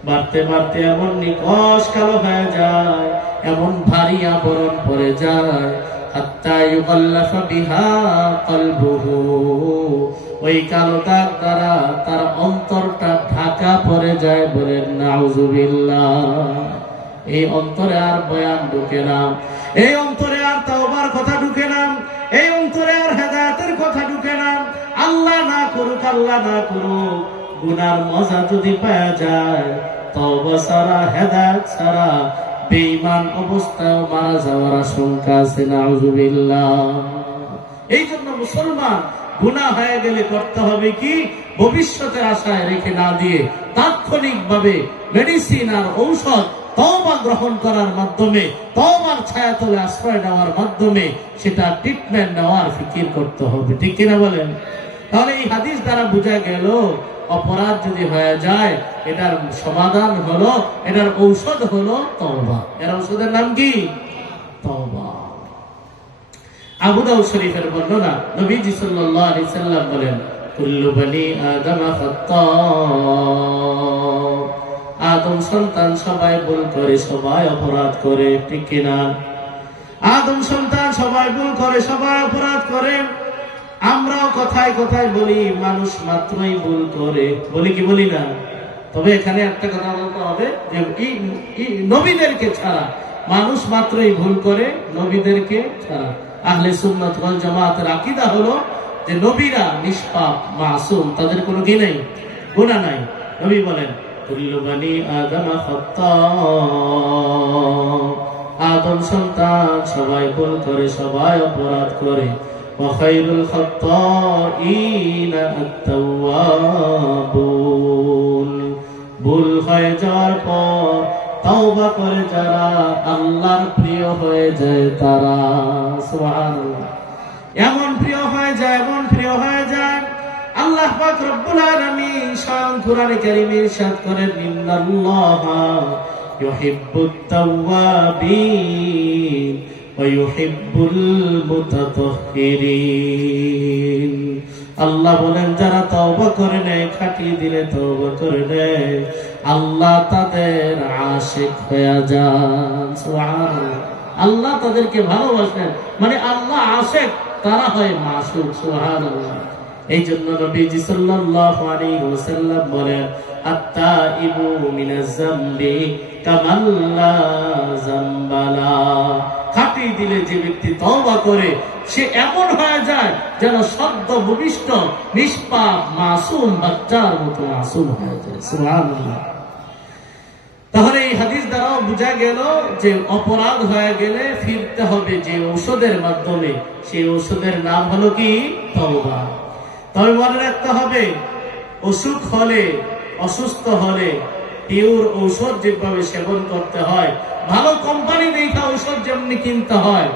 বাড়তে বাড়তে এমন নিকশ কালো হয়ে যায়, এমন ভারী আবরণ পড়ে যায়, হাত্তা ইউগাল্লাফা বিহা কলবুহু, ওই কালো দাগ দ্বারা তার অন্তরটা ঢাকা পড়ে যায়। বলেন নাউজুবিল্লাহ। এই অন্তরে আর বয়ান ঢুকে না, এই অন্তরে আর তাওবার কথা ঢুকে না, এই অন্তরে আর হেদায়েতের কথা ঢুকে না। আল্লাহ না করুক, আল্লাহ না করুক, গুনার মজা যদি পাওয়া যায়, তওবা ছাড়া, হেদায়েত ছাড়া বেঈমান অবস্থায় মারা যাওয়ার আশঙ্কা আছে। নাউজুবিল্লাহ। এই জন্য মুসলমান গুনাহ হয়ে গেলে করতে হবে কি, ভবিষ্যতের আশায় রেখে না দিয়ে তাৎক্ষণিকভাবে মেডিসিন আর ঔষধ তওবা গ্রহণ করার মাধ্যমে, তওবার ছায়াতলে আশ্রয় নেওয়ার মাধ্যমে সেটা ট্রিটমেন্ট নেওয়ার ফিকির করতে হবে। ঠিক কিনা বলেন? তাহলে এই হাদিস দ্বারা বোঝা গেল, অপরাধ যদি হয়ে যায়, এটার সমাধান হলো, এটার ঔষধ হলো তওবা। এর ঔষধের নাম কি? তওবা। আবু দাউদ শরীফের বর্ণনা, নবীজি সাল্লাল্লাহু আলাইহি সাল্লাম বলেন, কুল্লু বনি আদম খাত্তা, আদম সন্তান সবাই ভুল করে, সবাই অপরাধ করে। ঠিক কিনা? আদম সন্তান সবাই ভুল করে, সবাই অপরাধ করে। আমরাও কথায় কথায় বলি মানুষ মাত্রই ভুল করে, বলি কি বলি না? তবে এখানে একটা কথা বলতে হবে যে নবীদেরকে ছাড়া মানুষ মাত্রই ভুল করে, নবীদেরকে ছাড়া। আহলে সুন্নাত ওয়াল জামাতের আকীদা হলো যে নবীরা নিষ্পাপ, মাসুম, তাদের কোনো কি নেই, গুনাহ নাই। নবী বলেন, কুল্লু বনি আদম খাত্তা, আদম সন্তান সবাই ভুল করে, সবাই অপরাধ করে। ওয়া খায়রুল খাত্তাইনা আত-তাওয়াবুন, ভুল হয়ে যাওয়ার পর তওবা করে যারা, আল্লাহর প্রিয় হয়ে যায় তারা। সুবহানাল্লাহ। এমন প্রিয় হয়ে যায়, এমন প্রিয় হয়ে যায়, আল্লাহ পাক রব্বুল আলামিন স্বয়ং কুরআনে কারীমে ইরশাদ করেন, ইন্নাল্লাহা ইউহিব্বুত তাওয়াবিন ওয়া ইউহিব্বুল মুতাতাহহিরিন। আল্লাহ বলেন, যারা তওবা করে নেয়, খাঁটি দিলে তওবা করে নেয়, আল্লাহ তাদের আশিক হয়ে যান। সুবহানাল্লাহ। আল্লাহ তাদেরকে ভালোবাসেন, মানে আল্লাহ আশিক, তারা হয় মাশুক। সুবহানাল্লাহ। এই জন্য নবীজি সাল্লাল্লাহু আলাইহি ওয়াসাল্লাম বলেন, আত-তাইবু মিনাজ যামবি কামান লা যামবালা। খাঁটি দিলে যে ব্যক্তি তওবা করে, সে এমন হয়ে যায় যেন সদ্য ভূমিষ্ঠ নিষ্পাপ মাসুম বাচ্চার মতো মাসুম হয়ে যায়। সুবহানাল্লাহ। তাহলে এই হাদিস দ্বারাও বোঝা গেল যে অপরাধ হয়ে গেলে ফিরতে হবে যে ঔষধের মাধ্যমে, সেই ঔষধের নাম হলো কি? তওবা। তবে মনে রাখতে হবে, অসুখ হলে, অসুস্থ হলে পিওর ঔষধ যেভাবে সেবন করতে হয়, ভালো কোম্পানি দেখা ঔষধ যেমনি কিনতে হয়,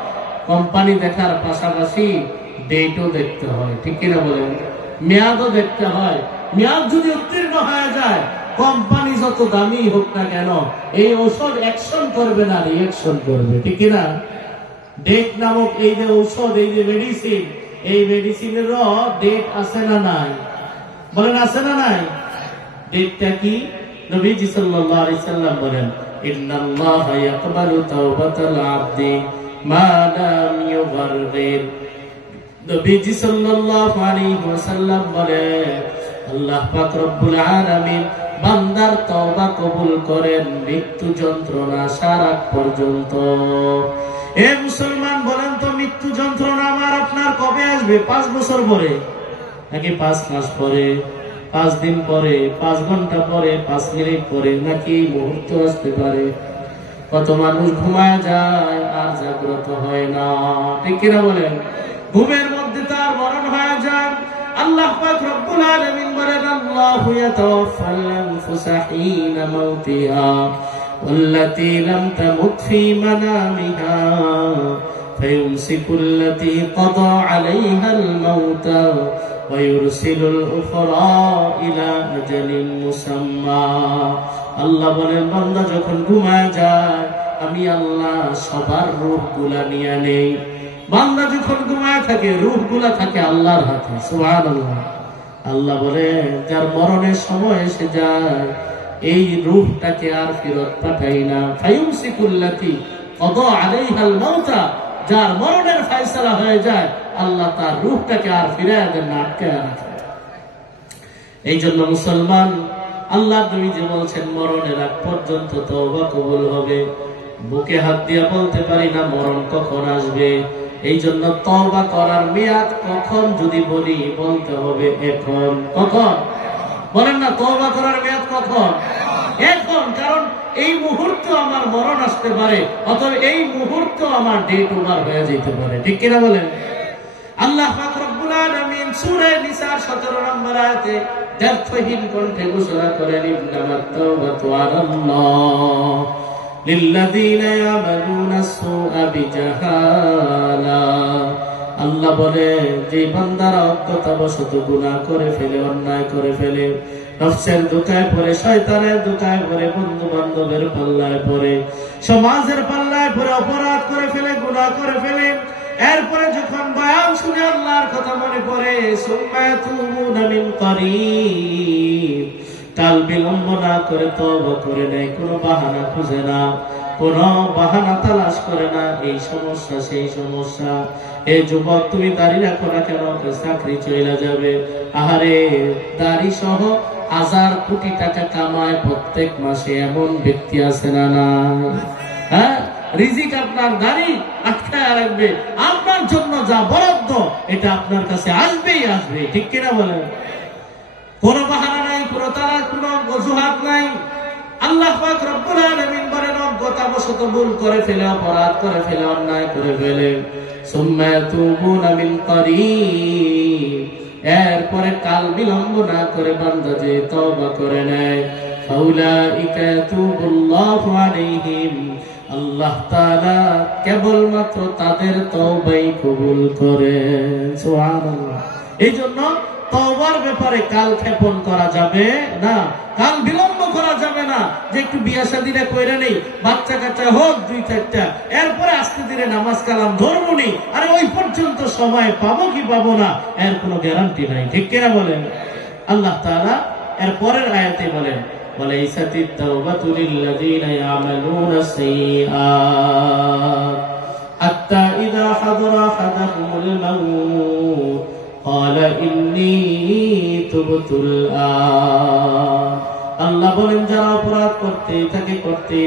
কোম্পানি দেখার পাশাপাশি ডেটও দেখতে হয়। ঠিক কিনা বলেন? মেয়াদও দেখতে হয়। মেয়াদ যদি উত্তীর্ণ হয়ে যায়, কোম্পানি যত দামি হোক না কেন, এই ঔষধ অ্যাকশন করবে না, রিঅ্যাকশন করবে। ঠিক কিনা? ডেট নামক এই যে ঔষধ, এই যে মেডিসিন, এই মেডিসিনেরও ডেট আছে না নাই? বলেন আছে না নাই? ডেটটা কি? নবীজি সাল্লাল্লাহু আলাইহি সাল্লাম বলেন, ইন্নাল্লাহা ইয়াকবালু তাওবাতাল আবদি মা লাম ইউগারগির। নবীজি সাল্লাল্লাহু আলাইহি ওয়াসাল্লাম বলেন, আল্লাহ পাক রব্বুল আলামিন বান্দার তওবা কবুল করেন মৃত্যু যন্ত্রণা আসার আগ পর্যন্ত। এ মুসলমান, বলেন তো, মৃত্যু যন্ত্রণা আমার আপনার কবে আসবে? 5 বছর পরে, নাকি 5 মাস পরে, 5 দিন পরে, 5 ঘন্টা পরে, 5 মিনিট পরে, নাকি মুহূর্ত আসতে পারে? কত মানুষ ঘুমায় যায় আর জাগ্রত হয় না। ঠিক কিনা বলেন? ঘুমের মধ্যে তার মরণ হয়ে যায়। আল্লাহ পাক রব্বুল আলামিন বলেন, আল্লাহু ইয়াতাওয়াফাল আনফুসা হিনা মাউতিহা ওয়াল্লাতী লাম তামুত ফী মানামিহা ফায়ুমসিকুল লাতী ক্বাদা আলাইহাল মাউতা ওয়া ইউরসিলুল উখরা ইলা আজালিন মুসাম্মা। আল্লাহ বলেন বান্দা যখন ঘুমায় যায় আমি আল্লাহ সবার রূহগুলা নিয়ে নেই। বান্দা যখন ঘুমায় থাকে রূহগুলা থাকে আল্লাহর হাতে। সুবহানাল্লাহ। আল্লাহ বলে যার মরণের সময় এসে যায় এই রূহটাকে আর ফেরত পাঠাই না। ফায়ুমসিকুল্লাতি ক্বাদা আলাইহাল মাউতা, যার মরণের ফয়সালা হয়ে যায় আল্লাহ তার রূহটাকে আর ফিরিয়ে দেন না, আটকায় রাখেন। এই জন্য মুসলমান আল্লাহ নবী যে বলছেন মরণের আগ পর্যন্ত তওবা কবুল হবে। বুকে হাত দিয়ে বলতে পারি না মরণ কখন আসবে। এই জন্য তওবা করার মেয়াদ কখন যদি বলি বলতে হবে এখন। কখন বলেন না তওবা করার মেয়াদ কখন? এখন। কারণ এই মুহূর্তে আমার মরণ আসতে পারে, অথবা এই মুহূর্তে আমার ডেট ওভার হয়ে যেতে পারে। ঠিক কিনা বলেন? আল্লাহ পাক রব্বুল আলামিন সূরা নিসার 17 নম্বর আয়াতে দ্ব্যর্থহীন কণ্ঠে ঘোষণা করেন ইন্নামাত তাওবাতু আলাল্লাহ লিল্লাযীনা ইয়ামালুনা সুআ বিজাহালা। আল্লাহ বলে যে বান্দারা অজ্ঞতাবশত গুনাহ করে ফেলে, অন্যায় করে ফেলে, নফসের ধোঁকায় পড়ে, শয়তানের ধোঁকায় পড়ে, বন্ধু বান্ধবের পাল্লায় পড়ে, সমাজের পাল্লায় পড়ে অপরাধ করে ফেলে, গুনাহ করে ফেলে, এরপরে যখন বয়ান শুনে আল্লাহর কথা মনে পড়ে সুম্মা ইয়াতুবুনা মিন করিব, কাল বিলম্ব না করে তওবা করে নেয়, কোনো বাহানা খুঁজে না, কোনো বাহানা তালাশ করে না, এই সমস্যা সেই সমস্যা। এই যুবক তুমি দাড়ি রাখো না কেন? চাকরি চলে যাবে। আহারে দাড়ি সহ 1000 কোটি টাকা কামায় প্রত্যেক মাসে, এমন ব্যক্তি আছে না? না, হ্যাঁ, রিজিক আপনার দাড়ি আটকায় রাখবে। আপনার জন্য যা বরাদ্দ এটা আপনার কাছে আসবেই আসবে। ঠিক কিনা বলেন? কোনো বাহানা নাই, কোনো তালাশ, কোনো অজুহাত নাই। আল্লাহ পাক রব্বুল আলামিন বলেন অজ্ঞতাবশত ভুল করে ফেলে, অপরাধ করে ফেলে, অন্যায় করে ফেলে, সুম্মা ইয়াতুবুনা মিন করিব, এরপরে কাল বিলম্ব না করে বান্দা যে তওবা করে নেয়, ফাউলাইকা ইয়াতুবুল্লাহু আলাইহিম, আল্লাহ তাআলা কেবলমাত্র তাদের তওবাই কবুল করেন। সুবহানাল্লাহ। এই জন্য তওবার ব্যাপারে কাল ক্ষেপণ করা যাবে না, কাল বিলম্ব করা যাবে না। যে একটু বিয়া শাদীরা কইরা নেই, বাচ্চা কাচ্চা হোক 2-4টা, এরপরে আস্তে ধীরে নামাজ কালাম ধরবনি, আরে ওই পর্যন্ত সময় পাবো কি পাবো না এর কোনো গ্যারান্টি নাই। ঠিক কিনা বলেন? আল্লাহ তাআলা এর পরের আয়াতে বলেন ওয়ালাইসাতিত তাওবাতু লিল্লাযীনা ইয়ামালুনা সাইয়্যাত হাত্তা ইযা হাদারা আহাদাহুমুল মাউত ক্বালা ইন্নী তুবতুল আন। আল্লাহ বলেন যারা অপরাধ করতেই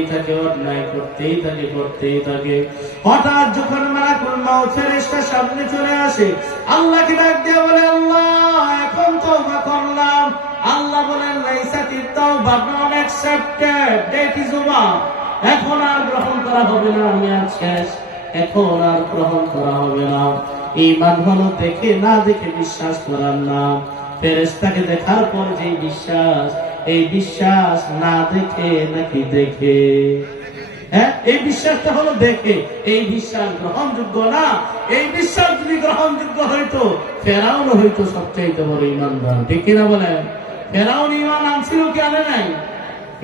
থাকে, অন্যায় করতেই থাকে, হঠাৎ যখন মালাকুল মাউত ফেরেশতা সামনে চলে আসে, আল্লাহকে ডাক দিয়ে বলে আল্লাহ এখন তওবা করলাম। আল্লাহ বলেন লাইসাতিত তাওবা not accepted, date is over, এখন আর গ্রহণ করা হবে না, মেয়াদ শেষ, এখন আর গ্রহণ করা হবে না। ঈমান হলো দেখে না দেখে বিশ্বাস করার নাম। ফেরেশতাকে দেখার পর যে বিশ্বাস, এই বিশ্বাস না দেখে নাকি দেখে? হ্যাঁ, এই বিশ্বাসটা হলো দেখে, এই বিশ্বাস গ্রহণযোগ্য না। এই বিশ্বাস যদি গ্রহণযোগ্য হইতো ফেরাউন হইতো সবচাইতে বড় ঈমানদার। ঠিক কিনা বলেন? ফেরাউন ঈমান আনছিল কি আনে নাই?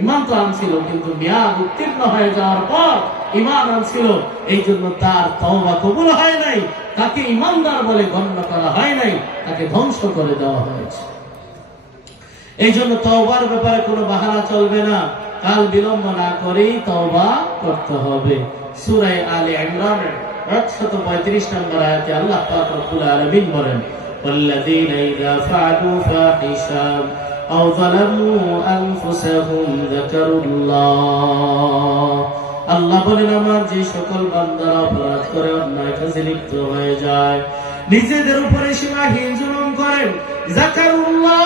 ঈমান তো আনছিল, কিন্তু মেয়াদ উত্তীর্ণ হয়ে যাওয়ার পর ঈমান আনছিল, এই জন্য তার তওবা কবুল হয় নাই, তাকে ঈমানদার বলে গণ্য করা হয় নাই, তাকে ধ্বংস করে দেওয়া হয়েছে। এই জন্য তওবার ব্যাপারে কোনো বাহানা চলবে না, কাল বিলম্ব না করেই তওবা করতে হবে। সূরা আলে ইমরান 135 নম্বর আয়াতে আল্লাহ পাক রব্বুল আলামিন বলেন ওয়াল্লাযীনা ইযা ফাআলু ফাহিশাতান আও যালামু আনফুসাহুম যাকারুল্লাহ। আল্লাহ বলেন আমার যে সকল বান্দারা অপরাধ করে, অন্যায় কাজে লিপ্ত হয়ে যায়, নিজেদের উপরে সীমাহীন জুলুম করেন, যাকারুল্লাহ,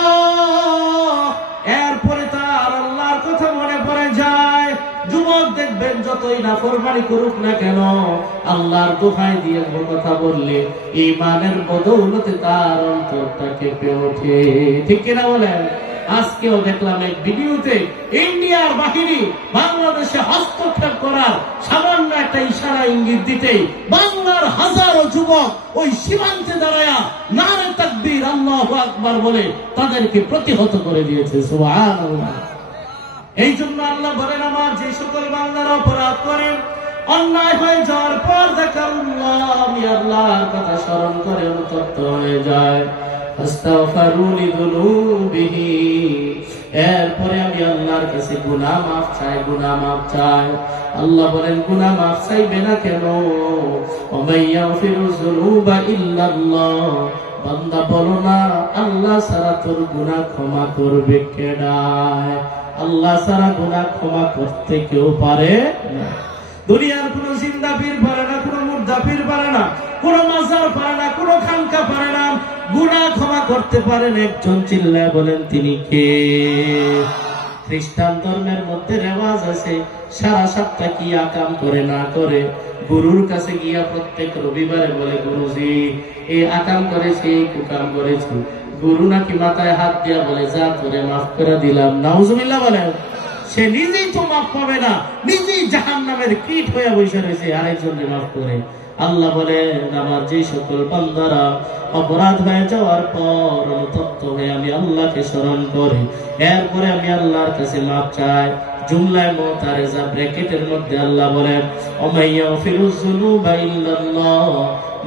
এরপরে তার আল্লাহর কথা মনে পড়ে যায়। যুবক দেখবেন যতই নাফরমানি করুক না কেন, আল্লাহর দোহাই দিয়ে কথা বললে ঈমানের বদৌলতে তার অন্তরটা কেঁপে ওঠে। ঠিক কিনা বলেন? আজকেও দেখলাম এক ভিডিওতে ইন্ডিয়ার বাহিনী বাংলাদেশে হস্তক্ষেপ করার সামান্য একটা ইশারা ইঙ্গিত দিতেই বাংলার হাজারো যুবক ওই সীমান্তে দাঁড়ায়া নারে তাকবীর আল্লাহু আকবার বলে তাদেরকে প্রতিহত করে দিয়েছে। সুবহানাল্লাহ। এই জন্য আল্লাহ বলেন, আমার যে সকল বান্দারা অপরাধ করেন, অন্যায় হয়ে যাওয়ার পর দেখাল্লাহ, আমি আল্লাহর কথা স্মরণ করে অনুতপ্ত হয়ে যায়, আস্তাগফিরুনি যুনুবিহি, এরপরে আমি আল্লাহর কাছে গুনাহ মাফ চাই, গুনাহ মাফ চাই। আল্লাহ বলেন, গুনাহ মাফ চাইবে না কেন? ওয়ামাইয়াগফিরু যুনুবা ইল্লাল্লাহ, বান্দা বলো না আল্লাহ ছাড়া তোর গুনাহ ক্ষমা করবে কেডায়? আল্লাহ ছাড়া গুনাহ ক্ষমা করতে কেউ পারে না। দুনিয়ার কোন জিন্দা পীর পারে না, কোন মুর্দা পীর পারে না, কোন মাজার পারে না, কোন খানকা পারে না। গুনাহ ক্ষমা করতে পারেন একজন, চিল্লায় বলেন তিনি কে? খ্রিস্টান ধর্মের মধ্যে রেওয়াজ আছে, সারা সপ্তাহ কি আকাম করে না করে গুরুর কাছে গিয়া প্রত্যেক রবিবারে বলে, গুরুজি এই আকাম করেছি, এই কুকাম করেছি। গুরু নাকি মাথায় হাত দিয়া বলে, যা তোরে মাফ করে দিলাম। নাউজুবিল্লাহ বলেন। সে নিজেই তো মাফ পাবে না, নিজেই জাহান্নামের কীট হয়ে বসে রয়েছে, আরেকজনকে মাফ করে। আল্লাহ বলেন, আমার যে সকল বান্দারা অপরাধ হয়ে যাওয়ার পর অনুতপ্ত হয়ে আমি আল্লাহকে স্মরণ করে এরপরে আমি আল্লাহর কাছে মাফ চাই, জুমলায় মুতারেজা ব্র্যাকেটের মধ্যে আল্লাহ বলেন, ওমাইয়াগফিরু যুনুবা ইল্লাল্লাহ,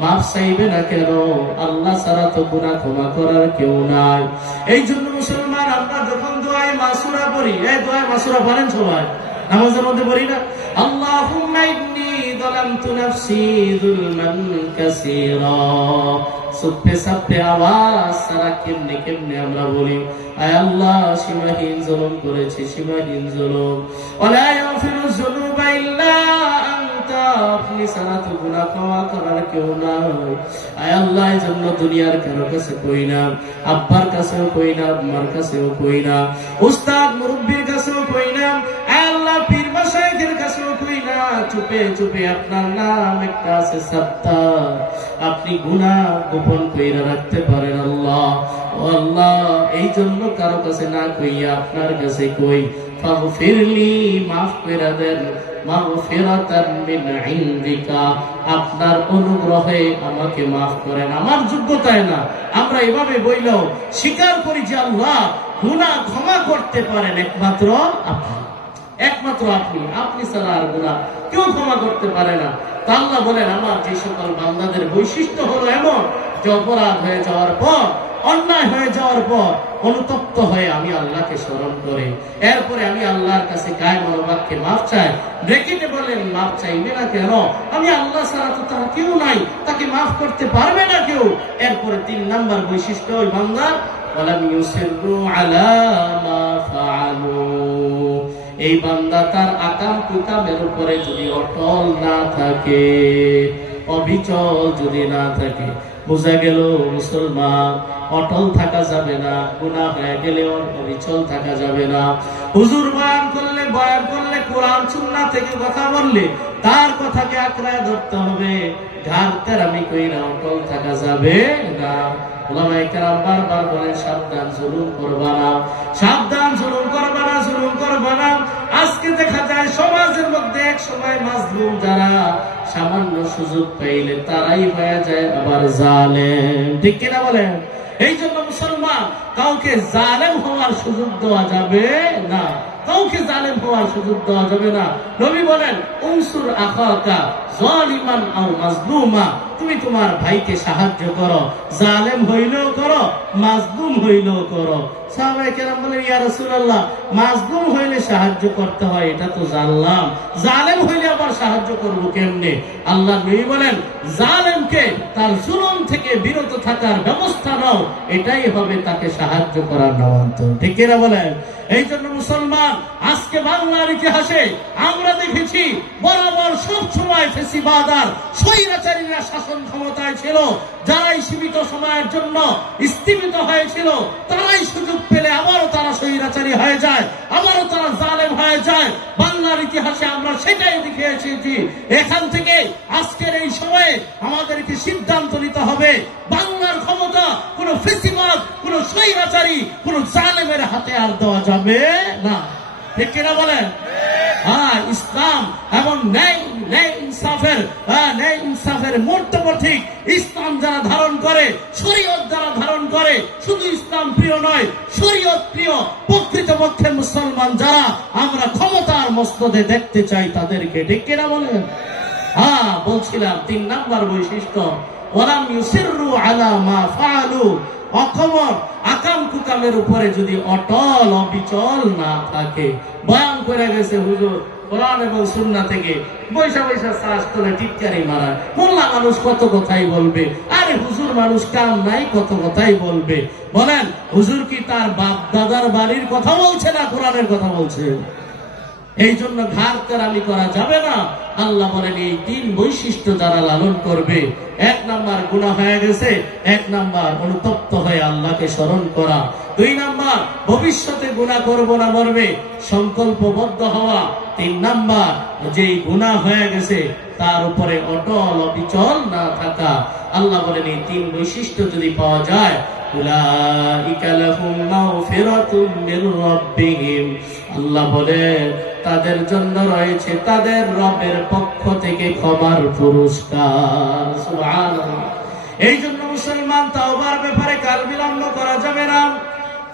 মাফ চাইবে না কেন? আল্লাহ ছাড়া তো গুনাহ ক্ষমা করার কেউ নাই। এই জন্য মুসলমান, আমরা যখন দোয়ায়ে মাসুরা পড়ি, এই দোয়ায়ে মাসুরা পড়েন সবাই, নামাজের মধ্যে পড়ি না? আল্লাহুম্মা ইন্নী যালামতু নাফসি যুলমান কাসীরা, সুপ্পে সাপ্পে আওয়াজ সারা কেমনে কেমনে আমরা বলি, আয় আল্লাহ সীমাহীন জুলুম করেছি, সীমাহীন জুলুম। ওয়ালা ইয়াগফিরু যুনুবা ইল্লা আনতা, আপনি ছাড়া তো গুনাহ ক্ষমা করার কেউ নাই। আয় আল্লাহ, এই জন্য দুনিয়ার কারো কাছে কই না, আব্বার কাছেও কই না, আম্মার কাছেও কই না, উস্তাদ মুরব্বির কাছেও কই না, আয় আল্লাহ পীর মাশায়েখের কাছেও কই না, চুপে চুপে আপনার নাম একটা আছে সাত্তার, আপনি গুনাহ গোপন কইরা রাখতে পারেন আল্লাহ। ও আল্লাহ, এই জন্য কারো কাছে না কইয়া আপনার কাছে কই, ফাগফিরলি, মাফ কইরা দেন, মাগফিরাতান মিন ইনদিকা, আপনার অনুগ্রহে আমাকে মাফ করেন, আমার যোগ্যতায় না। আমরা এভাবে বইলেও স্বীকার করি যে আল্লাহ গুনাহ ক্ষমা করতে পারেন একমাত্র আপনি, একমাত্র আপনি, আপনি ছাড়া আর গুনাহ কেউ ক্ষমা করতে পারে না। তা আল্লাহ বলেন, আমার যে সকল বান্দাদের বৈশিষ্ট্য হলো এমন যে অপরাধ হয়ে যাওয়ার পর, অন্যায় হয়ে যাওয়ার পর অনুতপ্ত হয়ে আমি আল্লাহকে স্মরণ করে এরপরে আমি আল্লাহর কাছে গায়ে মনোবাক্যে মাফ চাই। ব্রেকেটে বলেন, মাফ চাইবে না কেন? আমি আল্লাহ ছাড়া তো তার কেউ নাই, তাকে মাফ করতে পারবে না কেউ। এরপরে 3 নাম্বার বৈশিষ্ট্য ওই বান্দার, ওয়ালাম ইউসিররু আলা মা ফাআলু, এই বান্দা তার আকাম কুকামের উপরে যদি অটল না থাকে, অবিচল যদি না থাকে, বোঝা গেল মুসলমান অটল থাকা যাবে না, গুনাহ হয়ে গেলে অবিচল থাকা যাবে না। হুজুর বয়ান করলে কোরআন সুন্নাহ থেকে কথা বললে তার কথাকে আঁকড়ায় ধরতে হবে, ঘাড় তেরামি কইরা অটল থাকা যাবে না। ওলামায়ে কেরাম বারবার বলেন, সাবধান, জুলুম করবা না, সাবধান, জুলুম করবা না, জুলুম করবা না। আজকে দেখা যায় সমাজের মধ্যে এক সময় মাজলুম যারা সামান্য সুযোগ পাইলে তারাই হয়ে যায় আবার জালেম, ঠিক কিনা বলেন? এই জন্য মুসলমান, কাউকে জালেম হওয়ার সুযোগ দেওয়া যাবে না, কাউকে জালেম হওয়ার সুযোগ দেওয়া যাবে না। নবী বলেন, উনসুর আখাকা যালিমান আও মাজলুমা, তুমি তোমার ভাইকে সাহায্য করো, জালেম হইলেও করো, মাজলুম হইলেও করো। সাহাবায়ে কেরাম বলেন, ইয়া রাসূলুল্লাহ, মাজলুম হইলে সাহায্য করতে হয় এটা তো জানলাম, জালেম হইলে আবার সাহায্য করব কেমনে? আল্লাহ নবী বলেন, জালেমকে তার জুলুম থেকে বিরত থাকার ব্যবস্থা নাও, এটাই হবে তাকে সাহায্য করার নামান্তর, ঠিক কিনা বলেন? এই জন্য মুসলমান, আজকে বাংলার ইতিহাসে আমরা দেখেছি বরাবর সব সময় ফেসিবাদ আর স্বৈরাচারীরা শাসন ক্ষমতায় ছিল। যারাই সীমিত সময়ের জন্য স্থিমিত হয়েছিল তারাই সুযোগ পেলে আবারও তারা স্বৈরাচারী হয়ে যায়, আবারও তারা জালেম হয়ে যায়। বাংলার ইতিহাসে আমরা সেটাই দেখিয়েছি। এখান থেকে আজকের এই সময়ে আমাদেরকে সিদ্ধান্ত নিতে হবে, বাংলার ক্ষমতা কোন ফেসিবাদ, কোন স্বৈরাচারী, কোন জালেমের হাতে আর দেওয়া যাবে না, ঠিক কিনা বলেন? হ্যাঁ, ইসলাম এবং ন্যায় ইনসাফের মর্তব্য ঠিক, ইসলাম যারা ধারণ করে, শরীয়ত যারা ধারণ করে, শুধু ইসলাম প্রিয় নয়, শরীয়ত প্রিয় প্রকৃতপক্ষে মুসলমান যারা আমরা ক্ষমতার মস্তদে দেখতে চাই তাদেরকে, ঠিক কিনা বলেন? হ্যাঁ, বলছিলাম 3 নাম্বার বৈশিষ্ট্য, ওয়ালাম ইউসিররু আলা মা ফাআলু, অখবর আকাম কুকামের উপরে যদি অটল অবিচল না থাকে। বয়ান করে গেছে হুজুর কোরআন এবং সুন্নাহ থেকে, বৈশা বৈশা শ্বাস করে টিটকারি মারা, মোল্লা মানুষ কত কথাই বলবে, আরে হুজুর মানুষ কাম নাই কত কথাই বলবে। বলেন হুজুর কি তার বাপ দাদার বাড়ির কথা বলছে না কোরআনের কথা বলছে? এই জন্য ঘাড় কেরামি করা যাবে না। আল্লাহ বলেন এই 3 বৈশিষ্ট্য যারা লালন করবে, 1 নাম্বার গুনাহ হয়ে গেছে, 1 নাম্বার অনুতপ্ত হয়ে আল্লাহকে স্মরণ করা, 2 নাম্বার ভবিষ্যতে গুনাহ করব না মরবে সংকল্পবদ্ধ হওয়া, 3 নাম্বার যেই গুনাহ হয়ে গেছে তার উপরে অটল অবিচল না থাকা। আল্লাহ বলেন এই 3 বৈশিষ্ট্য যদি পাওয়া যায়, উলাইকা লাহুম মাগফিরাতুম মির রাব্বিহিম, আল্লাহ বলেন তাদের জন্য রয়েছে তাদের রবের পক্ষ থেকে ক্ষমার পুরস্কার। সুবহানাল্লাহ। এই জন্য মুসলমান তাওবার ব্যাপারে কাল বিলম্ব করা যাবে না।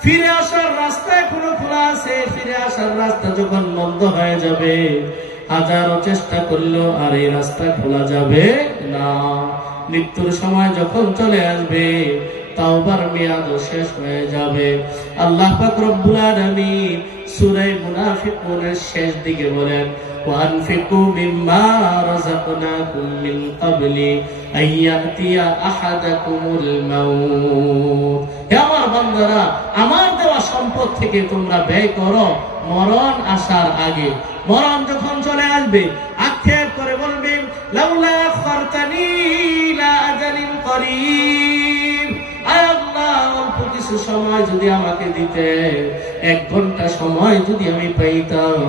ফিরে আসার রাস্তা এখনো খোলা আছে। ফিরে আসার রাস্তা যখন বন্ধ হয়ে যাবে, হাজারো চেষ্টা করলেও আর এই রাস্তা খোলা যাবে না। মৃত্যুর সময় যখন চলে আসবে, তাওবার মেয়াদ শেষ হয়ে যাবে। আল্লাহ পাক রব্বুল আলামিন সূরা মুনাফিকুনের শেষ দিকে বলেন, ওয়ানফিকু মিম্মা রাযাকনাকুম মিন ক্বাবলি আইয়াতিয়া আহাদাকুমুল মাউত। হে আমার বান্দারা, আমার দেওয়া সম্পদ থেকে তোমরা ব্যয় করো মরণ আসার আগে। মরণ যখন চলে আসবে, আক্ষেপ করে বলবেন, লাউলা আখখারতানি ইলা আজালিন করিব, আয় আল্লাহ অল্প কিছু সময় যদি আমাকে দিতে, 1 ঘন্টা সময় যদি আমি পাইতাম,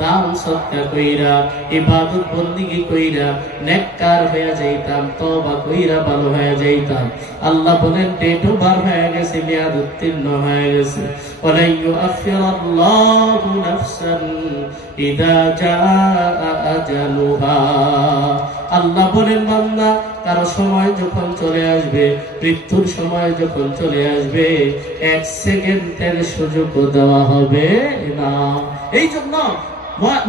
দান সদকা কইরা ইবাদত বন্দেগী কইরা নেককার হয়ে যাইতাম, তওবা কইরা ভালো হয়ে যাইতাম। আল্লাহ বলেন ডেট ওভার হয়ে গেছে, মেয়াদ উত্তীর্ণ হয়ে গেছে। ওয়ালা ইউআখিরুল্লাহু নাফসান ইযা জাআ আজালুহা। আল্লাহ বলেন বান্দা, কারো সময় যখন চলে আসবে, মৃত্যুর সময় যখন চলে আসবে, 1 সেকেন্ডের সুযোগ দেওয়া হবে না। এই জন্য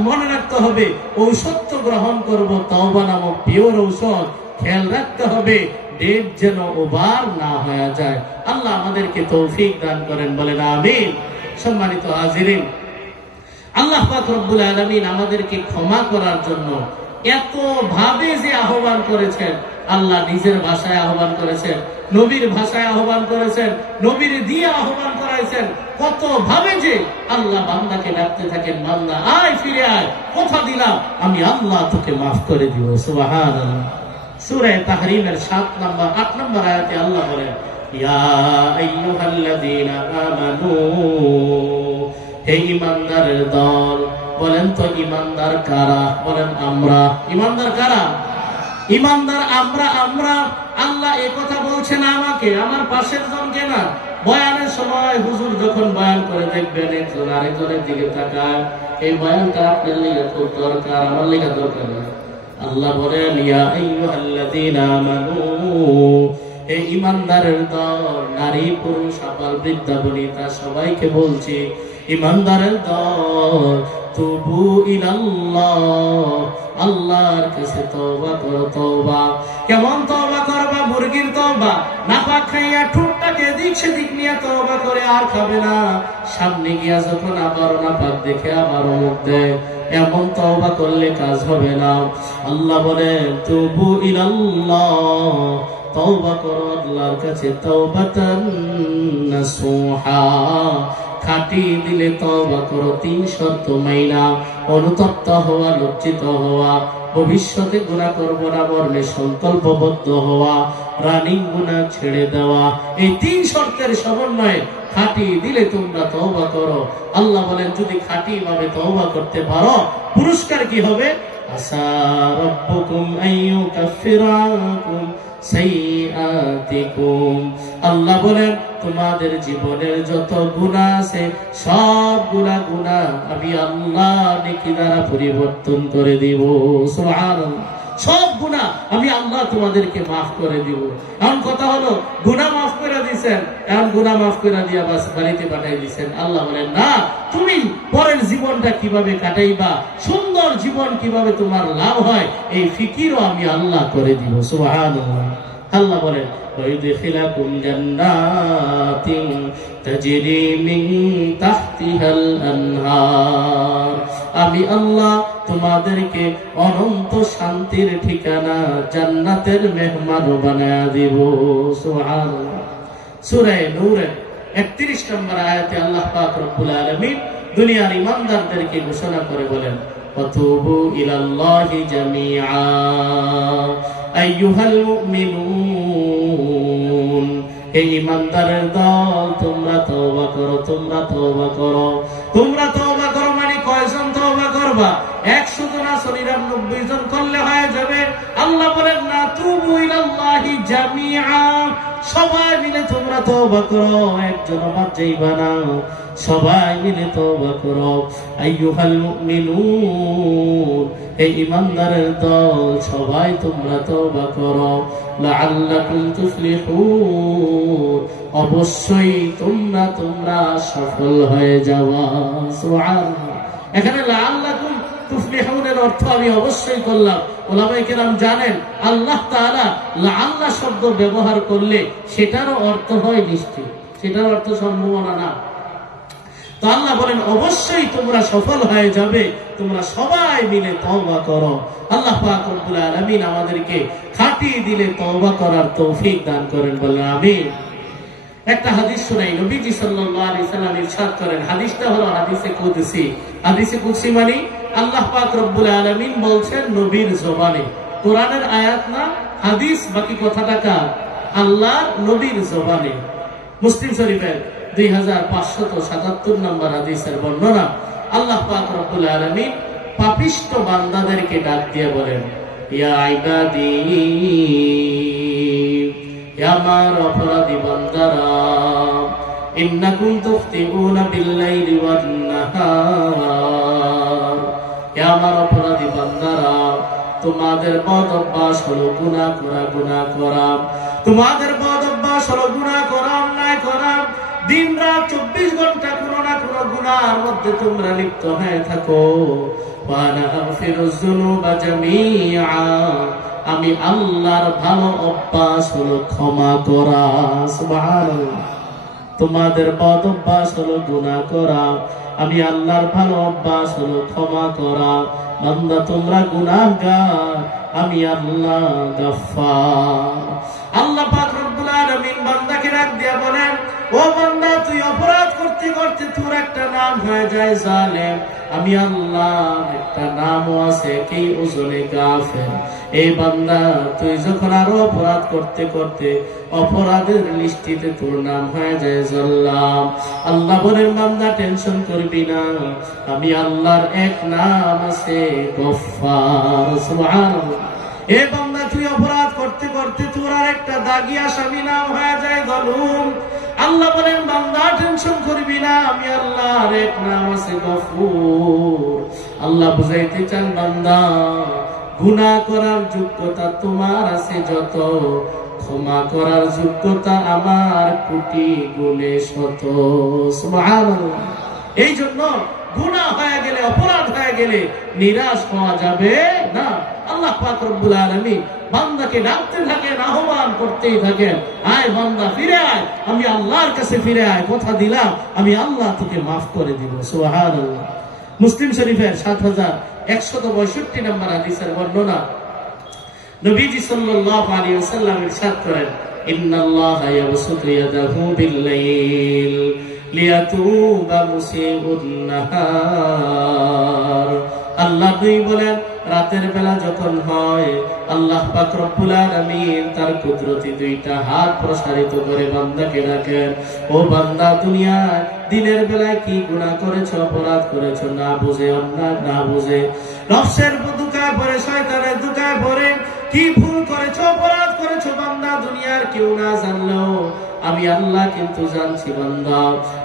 মনে রাখতে হবে, ঔষধ তো গ্রহণ করব, তওবা নামক পিওর ঔষধ, খেয়াল রাখতে হবে ডেট যেন ওভার না হয়ে যায়। আল্লাহ আমাদেরকে তৌফিক দান করেন, বলেন আমিন। সম্মানিত হাজিরিন, আল্লাহ পাক রব্বুল আলামিন আমাদেরকে ক্ষমা করার জন্য এত ভাবে যে আহ্বান করেছেন। আল্লাহ নিজের ভাষায় আহ্বান করেছেন, নবীর ভাষায় আহ্বান করেছেন, নবীর দিয়ে আহ্বান করাইছেন। কত ভাবে যে আল্লাহ বান্দাকে ডাকতে থাকেন, বান্দা আয় ফিরে আয়, কথা দিলাম আমি আল্লাহ তোকে মাফ করে দিব। সুবহানাল্লাহ। সূরা তাহরিমের 7 নম্বর 8 নম্বর আয়াতে আল্লাহ বলেন, ইয়া আইয়ুহাল্লাযীনা আমানু, হে ঈমানদারের দল। বলেন তো ঈমানদার কারা? বলেন আমরা। ঈমানদার কারা? ঈমানদার আমরা। আমরা আল্লাহ এই কথা বলছেন আমাকে, আমার পাশের জনকে না। বয়ানের সময় হুজুর যখন বয়ান করে দেখবেন একজন আরেকজনের দিকে তাকায়, এই বয়ানটা আপনার লিগে খুব দরকার, আমার লিগে দরকার না। আল্লাহ বলেন, ইয়া আইয়ুহাল্লাযীনা আমানু, এই ঈমানদারের দল, নারী পুরুষ আবাল বৃদ্ধা বনিতা সবাইকে বলছি, ঈমানদারের দল, তুবু ইলাল্লাহ, আল্লাহর কাছে তওবা করো। তওবা কেমন তওবা করবা? মুরগির তওবা, নাপাক খাইয়া ঠোঁটটাকে এদিক সেদিক নিয়ে তওবা করে আর খাবে না, সামনে গিয়া যখন আবার নাপাক দেখে আবার মুখ দেয়, এমন তওবা করলে কাজ হবে না। আল্লাহ বলেন, তুবু ইলাল্লাহ, তওবা করো আল্লাহর কাছে, তাওবাতান নাসুহা, খাঁটি দিলে তওবা করো। 3 শর্ত মাইনা, অনুতপ্ত হওয়া, লজ্জিত হওয়া, ভবিষ্যতে গুনাহ করব না মরণে সংকল্পবদ্ধ হওয়া, রানিং গুনাহ ছেড়ে দেওয়া। এই 3 শর্তের সমন্বয়ে খাঁটি দিলে তোমরা তওবা করো। আল্লাহ বলেন, যদি খাঁটি ভাবে তওবা করতে পারো, পুরস্কার কি হবে? আসা রাব্বুকুম আইয়ুকাফিরা আনকুম সাইয়্যাতিকুম। আল্লাহ বলেন, তোমাদের জীবনের যত গুনাহ আছে সব গুনাহ আমি আল্লাহ নেকি দ্বারা পরিবর্তন করে দিব। সুবহানাল্লাহ। সব গুনাহ আমি আল্লাহ তোমাদেরকে মাফ করে দিব। এখন কথা হলো গুনাহ মাফ করে দিয়েছেন, এখন গুনাহ মাফ করে দিয়া বাস বাড়িতে পাঠাই দিয়েছেন। আল্লাহ বলেন না, তুমি পরের জীবনটা কিভাবে কাটাইবা, সুন্দর জীবন কিভাবে তোমার লাভ হয়, এই ফিকিরও আমি আল্লাহ করে দিব। সুবহানাল্লাহ। আল্লাহ বলেন ওয়াইদখিলাকুম জান্নাতিন তাজরি মিন তাহতিহাল আনহার, আমি আল্লাহ তোমাদেরকে অনন্ত শান্তির ঠিকানা জান্নাতের মেহমান বানায়া দিব। সুবহানাল্লাহ। সূরা নূরের 31 নম্বর আয়াতে আল্লাহ পাক রব্বুল আলামিন দুনিয়ার ঈমানদারদেরকে ঘোষণা করে বলেন ফাতুবু ইলাল্লাহি জামিআ আইয়ুহাল মুমিনুন, হে ঈমানদারের দল তোমরা তওবা করো, তোমরা তওবা করো। তোমরা তওবা করো মানে কয়জন তওবা করবা? 100 জন না 99 জন করলে হয়ে যাবে? আল্লাহ বলেন না, তুবু ইলাল্লাহি জামিআ, সবাই মিলে তোমরা তওবা করো, একজন বাদ যাইবা না, সবাই মিলে তওবা করো। আইয়ুহাল মুমিনুন, এই ঈমানদারের দল সবাই তোমরা তওবা করো। লাআল্লাকুম তুফলিহুন, অবশ্যই তোমরা সফল হয়ে যাওয়া। সুবহানাল্লাহ। এখানে লাআল্লাকুম তুফলিহুনের অর্থ আমি অবশ্যই করলাম। উলামায়ে কেরাম জানেন আল্লাহ তাআলা লাআল্লাহ শব্দ ব্যবহার করলে সেটারও অর্থ হয় নিশ্চিত, সেটার অর্থ সম্ভাবনা না। তো আল্লাহ বলেন অবশ্যই তোমরা সফল হয়ে যাবে, তোমরা সবাই মিলে তওবা করো। আল্লাহ পাক রব্বুল আলামিন আমাদেরকে খাঁটি দিলে তওবা করার তৌফিক দান করেন, বলেন আমিন। একটা হাদিস শুনাই, নবীজি সাল্লাল্লাহু আলাইহি সাল্লাম ইরশাদ করেন, হাদিসটা হলো হাদিসে কুদসি। হাদিসে কুদসি মানে আল্লাহ পাক রব্বুল আলামিন বলছেন নবীর জবানে, কোরআনের আয়াত না, হাদিস, বাকি কথাটা কার? আল্লাহ নবীর জবানে। মুসলিম শরীফের 2577 নম্বর হাদিসের বর্ণনা। আল্লাহ পাক রব্বুল আলামিন পাপিষ্ট বান্দাদেরকে ডাক দিয়ে বলেন, ইয়া ইবাদি, আমার অপরাধী বান্দারা, ইন্নাকুম তুখতিউনা বিল-লাইলি ওয়ান-নাহার, আমার অপরাধী বান্দারা, তোমাদের বদ অভ্যাস হলো গুনাহ করা, গুনাহ করা। তোমাদের বদ অভ্যাস হলো গুনাহ করা, অন্যায় করা। দিন রাত 24 ঘন্টা কোনো না কোনো গুনাহের মধ্যে তোমরা লিপ্ত হয়ে থাকো। ওয়া আনা আগফিরুয যুনুবা জামিআ, আমি আল্লাহর ভালো অভ্যাস হলো ক্ষমা করা। সুবহানাল্লাহ। তোমাদের বদ অভ্যাস হলো গুনাহ করা, আমি আল্লাহর ভালো অভ্যাস হলো ক্ষমা করা। বান্দা তোমরা গুনাহগার, আমি আল্লাহ গফফার। আল্লাহ পাক রব্বুল আলামিন বান্দাকে ডাক দিয়া বলেন, ও বান্দা, তুই অপরাধ করতে করতে তোর একটা নাম হয়ে যায় জালেম, আমি আল্লাহ একটা নামও আছে কি ওজনে গাফের। এই বান্দা, তুই যখন আরো অপরাধ করতে করতে অপরাধের লিস্টিতে তোর নাম হয়ে যায় জাল্লাম, আল্লাহ বলেন বান্দা টেনশন করবি না, আমি আল্লাহর এক নাম আছে গফফার। সুবহানাল্লাহ। এ বান্দা, তুই অপরাধ করতে করতে তোর আর একটা দাগি আসামি নাম হয়ে যায় যালুম, আল্লাহ বলেন বান্দা টেনশন করবি না, আমি আল্লাহর এক নাম আছে গফুর। আল্লাহ বুঝাইতে চান বান্দা, গুনাহ করার যোগ্যতা তোমার আছে যত, ক্ষমা করার যোগ্যতা আমার কোটি গুণে শত। সুবহানাল্লাহ। এই জন্য গুনাহ হয়ে গেলে, অপরাধ হয়ে গেলে নিরাশ হওয়া যাবে না। আল্লাহ পাক রব্বুল আলামিন বান্দাকে ডাকতে থাকেন, আহ্বান করতেই থাকেন, আয় বান্দা ফিরে আয়, আমি আল্লাহর কাছে ফিরে আয়, কথা দিলাম আমি আল্লাহ তোকে মাফ করে দিব। সুবহানাল্লাহ। মুসলিম শরীফের 7162 নম্বর হাদিসের বর্ণনা। নবীজি সাল্লাল্লাহু আলাইহি ওয়াসাল্লাম ইরশাদ করেন, ইন্নাল্লাহা ইয়াবসুতু ইয়াদাহু বিল-লাইল লিয়াতুবা মুসিউন নাহার। আল্লাহ নবী বলেন, রাতের বেলা যখন হয়, আল্লাহ পাক রব্বুল আলামিন তার কুদরতি দুইটা হাত প্রসারিত করে বান্দাকে ডাকেন, ও বান্দা, দুনিয়ায় দিনের বেলায় কি গুনাহ করেছো, অপরাধ করেছো, না বুঝে, অন্যায় না বুঝে, নফসের দুকায় পড়ে, শয়তানের দুকায় পড়ে কি ভুল করেছো, অপরাধ করেছো বান্দা, দুনিয়ার কেউ না জানলেও আমি আল্লাহ কিন্তু জানছি বান্দা।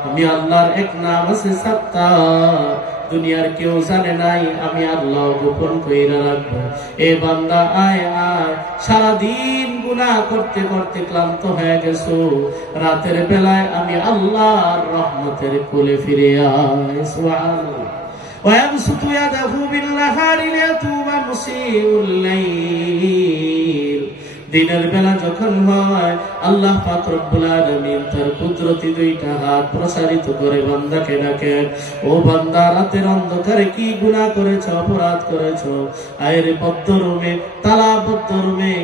আমি আল্লাহর এক নাম আছে সাত্তার, দুনিয়ার কেউ জানে নাই, আমি আল্লাহ গোপন কইরা রাখবো। এ বান্দা আয় আয়, সারাদিন গুনাহ করতে করতে ক্লান্ত হয়ে গেছো, রাতের বেলায় আমি আল্লাহর রহমতের কোলে ফিরে আয়। সুবহানাল্লাহ। ويبسط يده بالنهار ليتوب مسيء الليل। দিনের বেলা যখন হয়, আল্লাহ পাক রব্বুল আলামিন তার কুদরতি দুইটা হাত প্রসারিত করে বান্দাকে ডাকেন, ও বান্দা, রাতের অন্ধকারে কি গুনাহ করেছো, অপরাধ করেছো? আয়ের বদ্ধ রুমে, তালাবদ্ধ রুমে,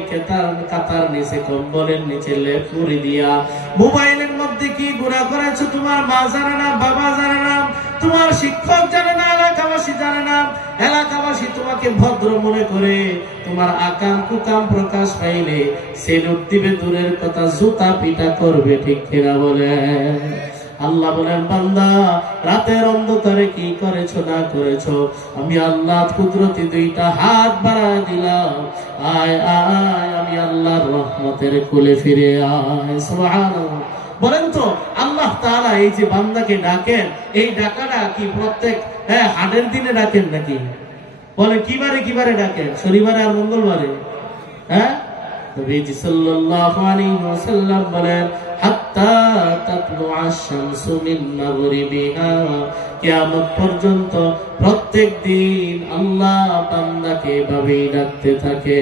কাতার নিচে, কম্বলের নিচে লেপ মুড়ি দিয়া, মোবাইলের মধ্যে কি গুনাহ করেছো? তোমার মা জানে না, বাবা জানে না, তোমার শিক্ষক জানে না, এলাকাবাসী জানে না। এলাকাবাসী তোমাকে ভদ্র মনে করে, তোমার আকাম কুকাম প্রকাশ পাইলে সেলুট দিবে, দূরের কথা জুতা পিটা করবে। ঠিক কিনা বলে? আল্লাহ বলেন, বান্দা, রাতের অন্ধকারে কি করেছো না করেছো, আমি আল্লাহ কুদরতি দুইটা হাত বাড়ায় দিলাম, আয় আয়, আমি আল্লাহর রহমতের কোলে ফিরে আয়। সুবহানাল্লাহ। বলেন তো, আল্লাহ তাআলা এই যে বান্দাকে ডাকেন, এই ডাকাটা কি প্রত্যেক হাটের দিনে ডাকেন নাকি? বলে কিবারে কিবারে ডাকেন? শনিবারে আর মঙ্গলবারে? হ্যাঁ, নবীজি সাল্লাল্লাহু আলাইহি ওয়াসাল্লাম বলেন, হাত্তা তাতলুআ আশ-শামসু মিন মাগরিবিহা, কিয়ামত পর্যন্ত প্রত্যেক দিন আল্লাহ বান্দাকে এভাবেই ডাকতে থাকে।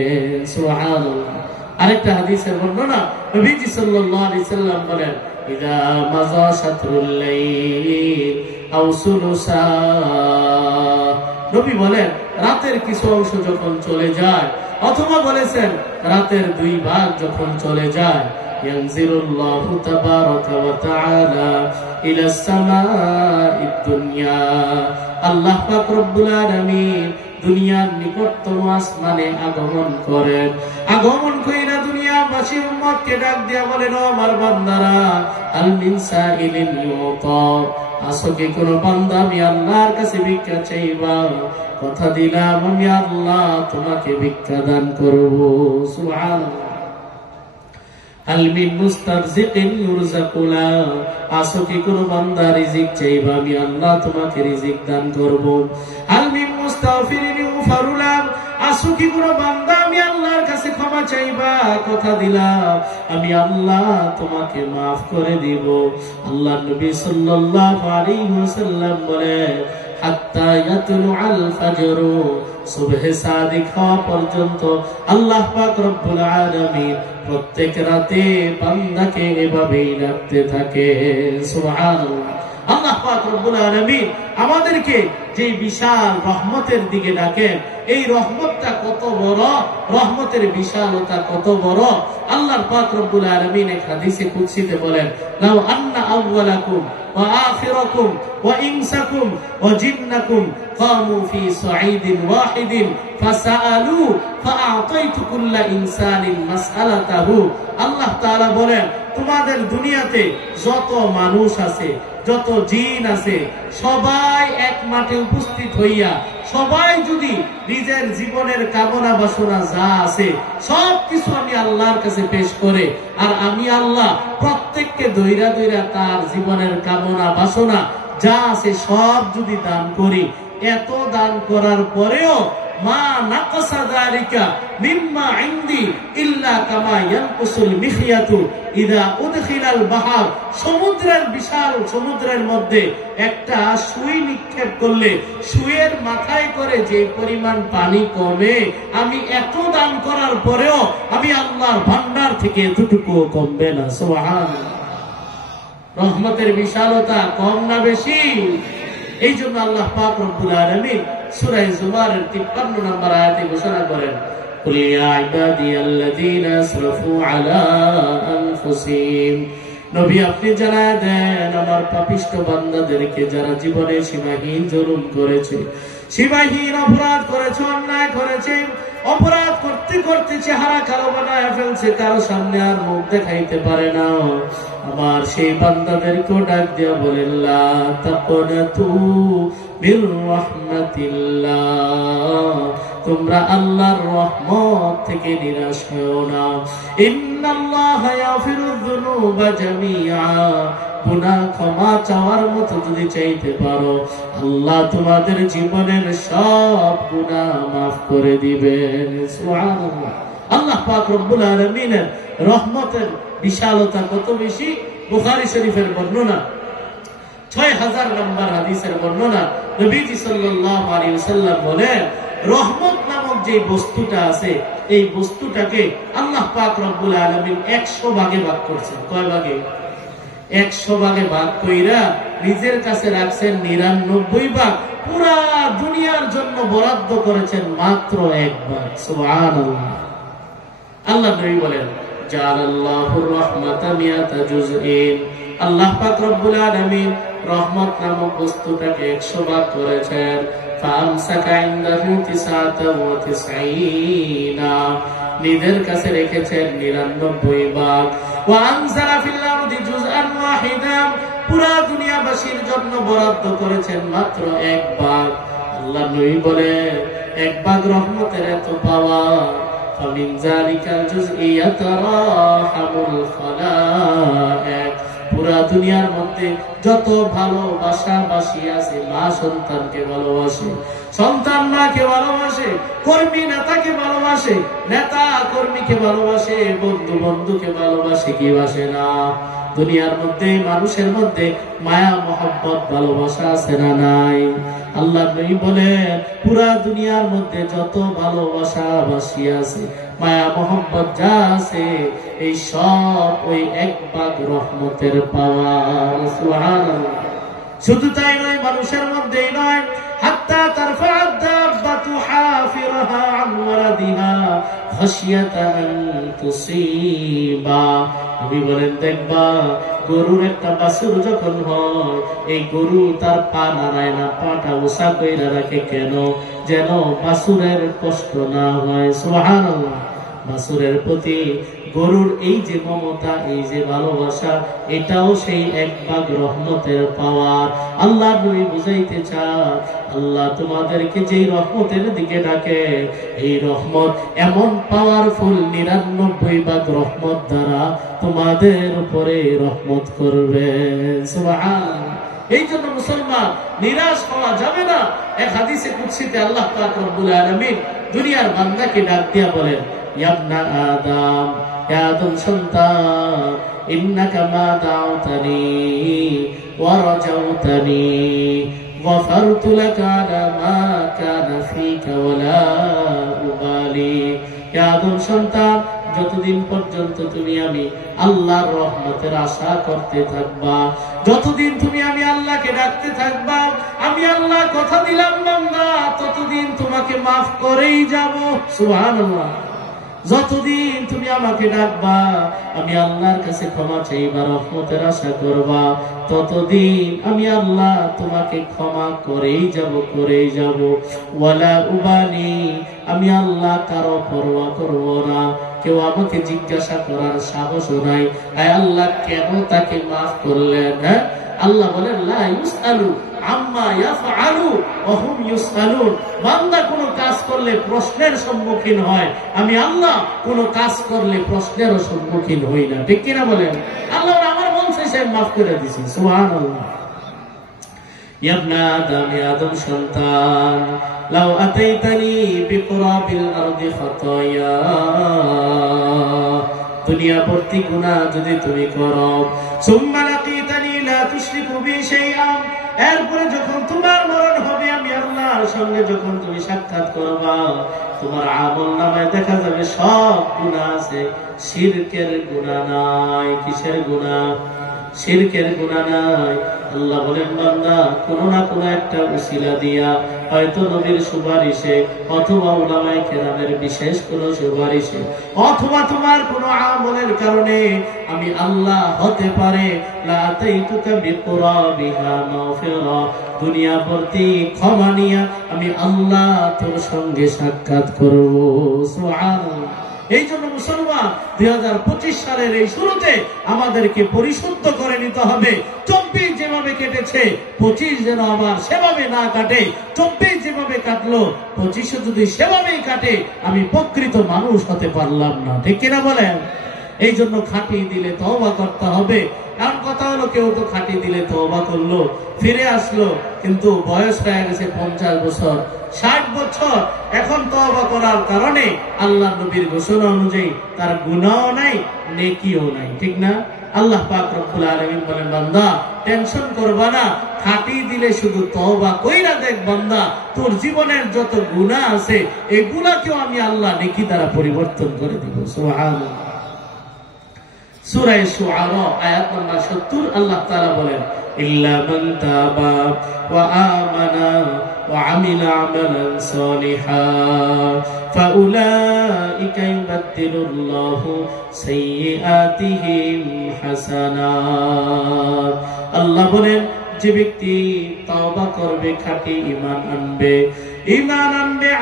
সুবহানাল্লাহ। আরেকটা হাদিসের বর্ণনা, নবীজি সাল্লাল্লাহু আলাইহি ওয়াসাল্লাম বলেন, ইযা মাজা শাতরুল লাইল আও সুলুসা, নবী বলেন, রাতের কিছু অংশ যখন চলে যায়, অথবা বলেছেন রাতের 2 ভাগ যখন চলে যায়, ইয়ানজিরুল্লাহু তাবারাকা ওয়া তাআলা ইলা সামাঈদ দুনিয়া, আল্লাহ পাক রব্বুল আলামিন দুনিয়ার নিকটতম আসমানে আগমন করেন। আগমন কইরা দুনিয়াবাসী উম্মতকে ডাক দিয়া বলেন, ও আমার বান্দারা, আল মিন সাইলিন ইউতা, আসো কি কোন বান্দা আমি আল্লাহর কাছে ভিক্ষা চাইবা? কথা দিলাম আমি আল্লাহ তোমাকে ভিক্ষা দান করব। সুবহানাল্লাহ। আল মিন মুস্তারজিকিন ইউরযাকুলা, আসো কি কোন বান্দা রিজিক চাইবা? আমি আল্লাহ তোমাকে রিজিক দান করব। আল মিন মুস্তাগফিরিন ইউগফারুলা, আসো কি কোন বান্দা আমি আল্লাহর কাছে ক্ষমা চাইবা? কথা দিলাম আমি আল্লাহ তোমাকে মাফ করে দিব। আল্লাহ নবী সাল্লাল্লাহু আলাইহি ওয়াসাল্লাম বলে, হাত্তা ইয়াতলুআল ফাজর, সুবহে সাদিক হওয়া পর্যন্ত আল্লাহ পাক রব্বুল আলামিন প্রত্যেক রাতে বান্দাকে এভাবেই ডাকতে থাকে। সুবহানাল্লাহ। আল্লাহ পাক রব্বুল আলামিন আমাদেরকে যে বিশাল রহমতের দিকে ডাকেন, এই রহমতটা কত বড়, রহমতের বিশালতা কত বড়। আল্লাহ পাক রব্বুল আলামিন এক হাদিসে কুদসিতে বলেন, লাউ আন্না আউওয়ালাকুম ওয়া আখিরাকুম ওয়া ইনসাকুম ওয়া জিন্নাকুম কামু ফি সাঈদিন ওয়াহিদিন ফাসাআলু ফাআতাইতু কুল্লা ইনসানিন মাসআলাতাহু। আল্লাহ তাআলা বলেন, তোমাদের দুনিয়াতে যত মানুষ আছে, যত জিন আছে, সবাই এক মাঠে উপস্থিত হইয়া সবাই যদি নিজের জীবনের কামনা বাসনা যা আছে সবকিছু আমি আল্লাহর কাছে পেশ করে, আর আমি আল্লাহ প্রত্যেককে দইরা দইরা তার জীবনের কামনা বাসনা যা আছে সব যদি দান করি, এত দান করার পরেও মা নাকাসা যালিকা মিম্মা ইনদি ইল্লা কামা ইয়ানকুসুল মিখিয়াতু ইযা উদখিলাল বাহর, সমুদ্রের বিশাল সমুদ্রের মধ্যে একটা সুই নিক্ষেপ করলে সুইয়ের মাথায় করে যে পরিমাণ পানি কমে, আমি এত দান করার পরেও আমি আল্লাহর ভান্ডার থেকে এতটুকু কমবে না। সুবহানাল্লাহ। রহমতের বিশালতা কম না বেশি? এই জন্য আল্লাহ পাক রব্বুল আলামিন সূরা জুমারের 53 নম্বর আয়াতে ঘোষণা করেন, কুল ইয়া ইবাদিয়াল্লাযীনা আসরাফু আলা আনফুসিহিম, নবী আপনি জানায় দেন আমার পাপিষ্ঠ বান্দাদেরকে যারা জীবনে সীমাহীন জুলুম করেছে, সীমাহীন অপরাধ করেছে, অন্যায় করেছে, অপরাধ করতে করতে চেহারা কালো বানায় ফেলছে, কারো সামনে আর মুখ দেখাইতে পারে না, আমার সেই বান্দাদেরকে ডাক দিয়া বলেন, লা তাকনাতু মির রাহমাতিল্লাহ, তোমরা আল্লাহর রহমত থেকে নিরাশ হও না। ইন্নাল্লাহা ইয়াগফিরুয যুনুবা জামিআ, গুনাহ ক্ষমা চাওয়ার মতো যদি চাইতে পারো, আল্লাহ তোমাদের জীবনের সব গুনাহ মাফ করে দিবেন। সুবহানাল্লাহ। আল্লাহ পাক রব্বুল আলামিনের রহমতের বিশালতা কত বেশি! বুখারী শরীফের বর্ণনা, ৬০০০ নম্বর হাদিসের বর্ণনা, নবীজি সাল্লাল্লাহু আলাইহি ওয়াসাল্লাম বলেন, রহমত নামক যে বস্তুটা আছে, এই বস্তুটাকে আল্লাহ পাক রব্বুল আলামিন ১০০ ভাগে ভাগ করছেন। কয় ভাগে? ১০০ ভাগে ভাগ কইরা নিজের কাছে রাখছেন ৯৯ ভাগ। পুরা দুনিয়ার জন্য বরাদ্দ করেছেন মাত্র ১ ভাগ। সুবহানাল্লাহ। আল্লাহ নবী বলেন, জাআলাল্লাহুর রাহমাতা মিয়াতা জুজইন, আল্লাহ পাক রব্বুল আলামিন রহমত নামক বস্তুটাকে ১০০ ভাগ করেছেন। ফামসাকা ইনদাহু ৯৯ নিজের কাছে রেখেছেন ৯৯ ভাগ। ওয়া আনজালা ফিল আরদি জুজআন ওয়াহিদা, পুরা দুনিয়াবাসীর জন্য বরাদ্দ করেছেন মাত্র ১ ভাগ। আল্লাহ নবী বলে, ১ ভাগ রহমতের এত পাওয়া, ফামিন যালিকাল জুজই ইয়াতারাহামুল খালায়েক, পুরা দুনিয়ার মধ্যে যত ভালোবাসাবাসী আছে, মা সন্তানকে ভালোবাসে, সন্তান মাকে ভালোবাসে, কর্মী নেতাকে ভালোবাসে, নেতা কর্মীকে ভালোবাসে, বন্ধু বন্ধুকে ভালোবাসে, কি বাসে না? দুনিয়ার মধ্যে মানুষের মধ্যে মায়া মহব্বত ভালোবাসা আছে না নাই? আল্লাহ নবী বলেন, পুরা দুনিয়ার মধ্যে যত ভালোবাসাবাসী আছে, মায়া মহব্বত যা আছে, এই সব ওই ১ ভাগ রহমতের পাওয়া। সুবহানাল্লাহ। শুধু তাই নয়, মানুষের মধ্যেই নয়, হাত্তা তারফা'আদ দাব্বাতু হাফিরাহা আন ওয়ালাদিহা খাশিয়াতা আন তুসিবা। নবী বলেন, দেখবা গরুর একটা বাছুর যখন হয়, এই গরু তার পা নাড়ায় না, পাটা উঁচা কইরা রাখে। কেন? যেন বাছুরের কষ্ট না হয়। সুবহানাল্লাহ। বাছুরের প্রতি গরুর এই যে মমতা, এই যে ভালোবাসা, এটাও সেই ১ ভাগ রহমতের পাওয়ার। আল্লাহ নবী বুঝাইতে চান, আল্লাহ তোমাদেরকে যেই রহমতের দিকে ডাকে, এই রহমত এমন পাওয়ারফুল, ৯৯ ভাগ রহমত দ্বারা তোমাদের উপরে রহমত করবে। সুবহানাল্লাহ। এই জন্য মুসলমান নিরাশ হওয়া যাবে না। এক হাদিসে কুদসিতে আল্লাহ পাক রব্বুল আলামিন দুনিয়ার বান্দাকে ডাক দিয়া বলেন, ইয়া আদম, হে আদম সন্তান, ইন্নাকা মা দাউতানি ওয়া রাজাউতানি গফারতু লাকা আলা মা কানা ফীকা ওয়া লা উবালি। হে আদম সন্তান, যতদিন পর্যন্ত তুমি আমি আল্লাহর রহমতের আশা করতে থাকবা, যতদিন তুমি আমি আল্লাহকে ডাকতে থাকবা, আমি আল্লাহ কথা দিলাম বান্দা, ততদিন তোমাকে মাফ করেই যাব। সুবহানাল্লাহ। যতদিন তুমি আমাকে ডাকবা, আমি আল্লাহর কাছে ক্ষমা চাইবা, রহমতের আশা করবা, ততদিন আমি আল্লাহ তোমাকে ক্ষমা করেই যাব, করেই যাব। ওয়ালা উবানি, আমি আল্লাহ কারো পরোয়া করব না। কেউ আমাকে জিজ্ঞাসা করার সাহসও নাই, আয় আল্লাহ কেন তাকে মাফ করলেন? হ্যাঁ, আল্লাহ বলেন, লা ইউসআলু আম্মা ইয়াফআলু ওয়া হুম ইউসআলুন। বান্দা কোন কাজ করলে প্রশ্নের সম্মুখীন হয়, আমি আল্লাহ কোন কাজ করলে প্রশ্নেরও সম্মুখীন হই না। ঠিক কিনা বলেন? আল্লাহ আমার মন চাইছে মাফ করে দিয়েছেন। সুবহানাল্লাহ। ইয়া ইবনা আদম, হে আদম সন্তান, লাউ আতাইতানি বিকুরাবিল আরদি খাতায়া, দুনিয়া ভর্তি গুনাহ যদি তুমি করো, সুম্মা লাকিতানি লা তুশরিকু বি শাইআ, এরপরে যখন তোমার মরণ হবে, আমি আল্লাহর সঙ্গে যখন তুমি সাক্ষাৎ করবা, তোমার আমলনামায় দেখা যাবে সব গুনাহ আছে, শিরকের গুনাহ নাই। কিসের গুনাহ? শিরকের গুনাহ নাই। আল্লাহ বলেন, বান্দা কোন না কোন একটা উসিলা দিয়া, হয়তো নবীর সুপারিশে, অথবা উলামায়ে কেরামের বিশেষ কোন সুপারিশে, অথবা তোমার কোন আমলের কারণে আমি আল্লাহ হতে পারে লা আতাইতুকা বিকুরাবিহা মাগফিরা, দুনিয়া ভর্তি ক্ষমা নিয়া আমি আল্লাহ তোর সঙ্গে সাক্ষাৎ করব। সুবহানাল্লাহ। এই জন্য মুসলমান 2025 সালের এই শুরুতে আমাদেরকে পরিশুদ্ধ করে নিতে হবে। 24 যেভাবে কেটেছে 25 যেন আবার সেভাবে না কাটে। 24 যেভাবে কাটলো 25 যদি সেভাবেই কাটে, আমি প্রকৃত মানুষ হতে পারলাম না। ঠিক কিনা বলেন? এই জন্য খাঁটি দিলে তওবা করতে হবে। কারণ কথা হলো, কেউ তো খাঁটি দিলে তওবা করলো, ফিরে আসলো, কিন্তু বয়স হয়ে গেছে 50 বছর, 60 বছর, এখন তওবা করার কারণে আল্লাহ নবীর ঘোষণা অনুযায়ী তার গুনাহও নাই, নেকিও নাই, ঠিক না? আল্লাহ পাক রব্বুল আলামিন বলেন, বান্দা টেনশন করবা না, খাঁটি দিলে শুধু তওবা কইরা দেখ বান্দা, তোর জীবনের যত গুনাহ আছে এগুলাকেও আমি আল্লাহ নেকি দ্বারা পরিবর্তন করে দিব। সুবহানাল্লাহ। সূরা শুআরা আয়াত নম্বর 70 আল্লাহ তাআলা বলেন, ইল্লা মান তাবা ওয়া আমানা ওয়া আমিলা আমালান সালিহান ফাউলাইকা ইউবাদদিলুল্লাহু সাইয়্যাতিহিম হাসানাত। আল্লাহ বলেন, যে ব্যক্তি তওবা করবে, খাঁটি ঈমান আনবে,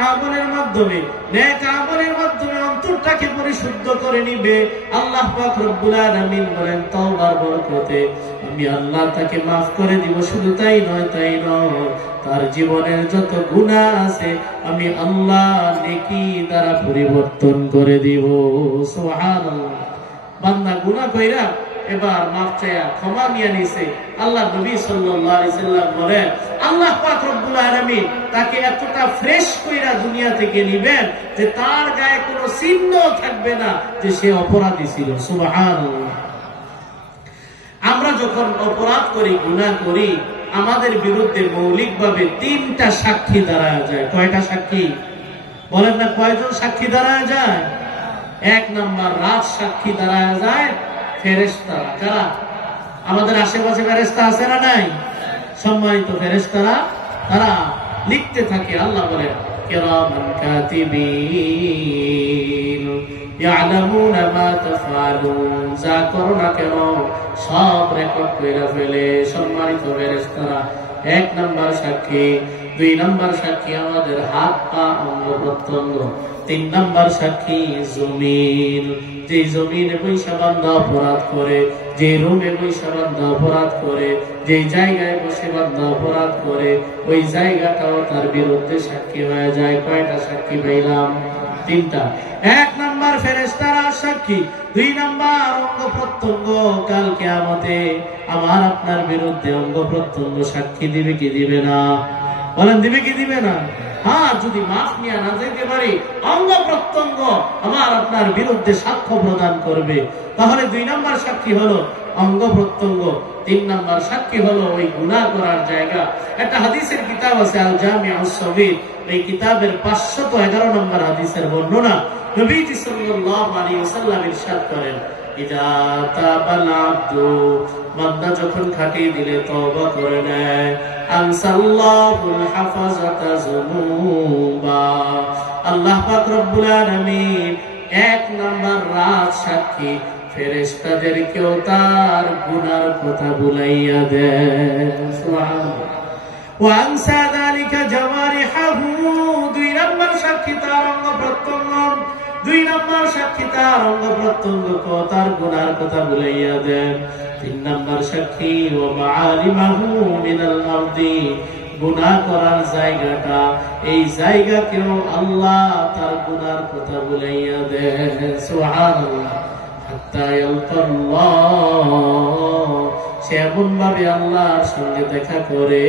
আমলের মাধ্যমে, নেক আমলের মাধ্যমে অন্তরটাকে পরিশুদ্ধ করে নিবে, আল্লাহ পাক রব্বুল আলামিন বলেন, তওবার বরকতে আমি আল্লাহ তাকে মাফ করে দিব। শুধু তাই নয়, তার জীবনের যত গুনাহ আছে আমি আল্লাহ নেকি দ্বারা পরিবর্তন করে দিব। সুবহানাল্লাহ। বান্দা গুনাহ কইরা এবার মাফ চাইয়া ক্ষমা নিয়ে নিছে, আল্লাহ নবী সাল্লাল্লাহু আলাইহি সাল্লাম বলেন, আল্লাহ পাক রব্বুল আলামিন তাকে এতটা ফ্রেশ কইরা দুনিয়া থেকে নিবেন যে তার গায়ে কোনো চিহ্ন থাকবে না যে সে অপরাধী ছিল। সুবহানাল্লাহ। আমরা যখন অপরাধ করি, গুনাহ করি, আমাদের বিরুদ্ধে মৌলিকভাবে 3টা সাক্ষী দাঁড়ায় যায়। কয়টা সাক্ষী বলেন না? কয়জন সাক্ষী দাঁড়ায় যায়? 1 নাম্বার রাজ সাক্ষী দাঁড়ায় যায়, ফেরেশতারা। কারা? আমাদের আশেপাশে ফেরেশতা আছে না নাই? সম্মানিত ফেরেশতারা, তারা লিখতে থাকে। আল্লাহ বলেন, কিরামান কাতিবিন ইয়ালামুনা মা তাফআলুন, যা করো না কেন সব রেকর্ড করে ফেলে। সম্মানিত ফেরেশতারা 1 নাম্বার সাক্ষী। 2 নাম্বার সাক্ষী আমাদের হাত পা অঙ্গ প্রত্যঙ্গ। 3 নাম্বার সাক্ষী জমিন। যে জমিনে বৈশা বান্দা অপরাধ করে, যে রুমে বৈশা বান্দা অপরাধ করে, যে জায়গায় বসে বান্দা অপরাধ করে, ওই জায়গাটাও তার বিরুদ্ধে সাক্ষী হয়ে যায়। কয়টা সাক্ষী পাইলাম? 3টা। 1 নাম্বার ফেরেশতারা সাক্ষী, 2 নাম্বার অঙ্গ প্রত্যঙ্গ। কাল কিয়ামতে আমার আপনার বিরুদ্ধে অঙ্গ প্রত্যঙ্গ সাক্ষী দিবে কি দিবে না? বলেন, দিবে কি দিবে না? হ্যাঁ, যদি মাফ নিয়ে না যেতে পারি, অঙ্গ প্রত্যঙ্গ আমার আপনার বিরুদ্ধে সাক্ষ্য প্রদান করবে। তাহলে 2 নাম্বার সাক্ষী হলো অঙ্গ প্রত্যঙ্গ, 3 নাম্বার সাক্ষী হলো ওই গুনাহ করার জায়গা। একটা হাদিসের কিতাব আছে, আল জামিউস সগীর। এই কিতাবের 511 নম্বর হাদিসের বর্ণনা। নবীজি সাল্লাল্লাহু আলাইহি ওয়াসাল্লাম ইরশাদ করেন, ইযা তাবাল আবদু, বান্দা যখন খাঁটি দিলে তওবা করে নেয়, আনসাল্লাহুল হাফাজাতা যুনুবা, আল্লাহ পাক রব্বুল আলামিন 1 নাম্বার রাজ সাক্ষী ফেরেশতাদেরকেও তার গুনার কথা ভুলাইয়া দেন। সুবহানাল্লাহ। ওয়া আনসা যালিকা জাওয়ারিহাহু, 2 নাম্বার সাক্ষী তার অঙ্গ প্রত্যঙ্গ। 2 নাম্বার সাক্ষী তার অঙ্গ প্রত্যঙ্গ তার গুনার কথা ভুলাইয়া দেন। 3 নাম্বার সাক্ষী ওয়া মাআলিমাহু মিনাল আরদি, গুনাহ করার জায়গাটা, এই জায়গাকেও আল্লাহ তার গুনার কথা ভুলাইয়া দেন। সুবহানাল্লাহ। হাত্তা ইয়ালকাল্লাহ, সে এমন ভাবে আল্লাহর সঙ্গে দেখা করে,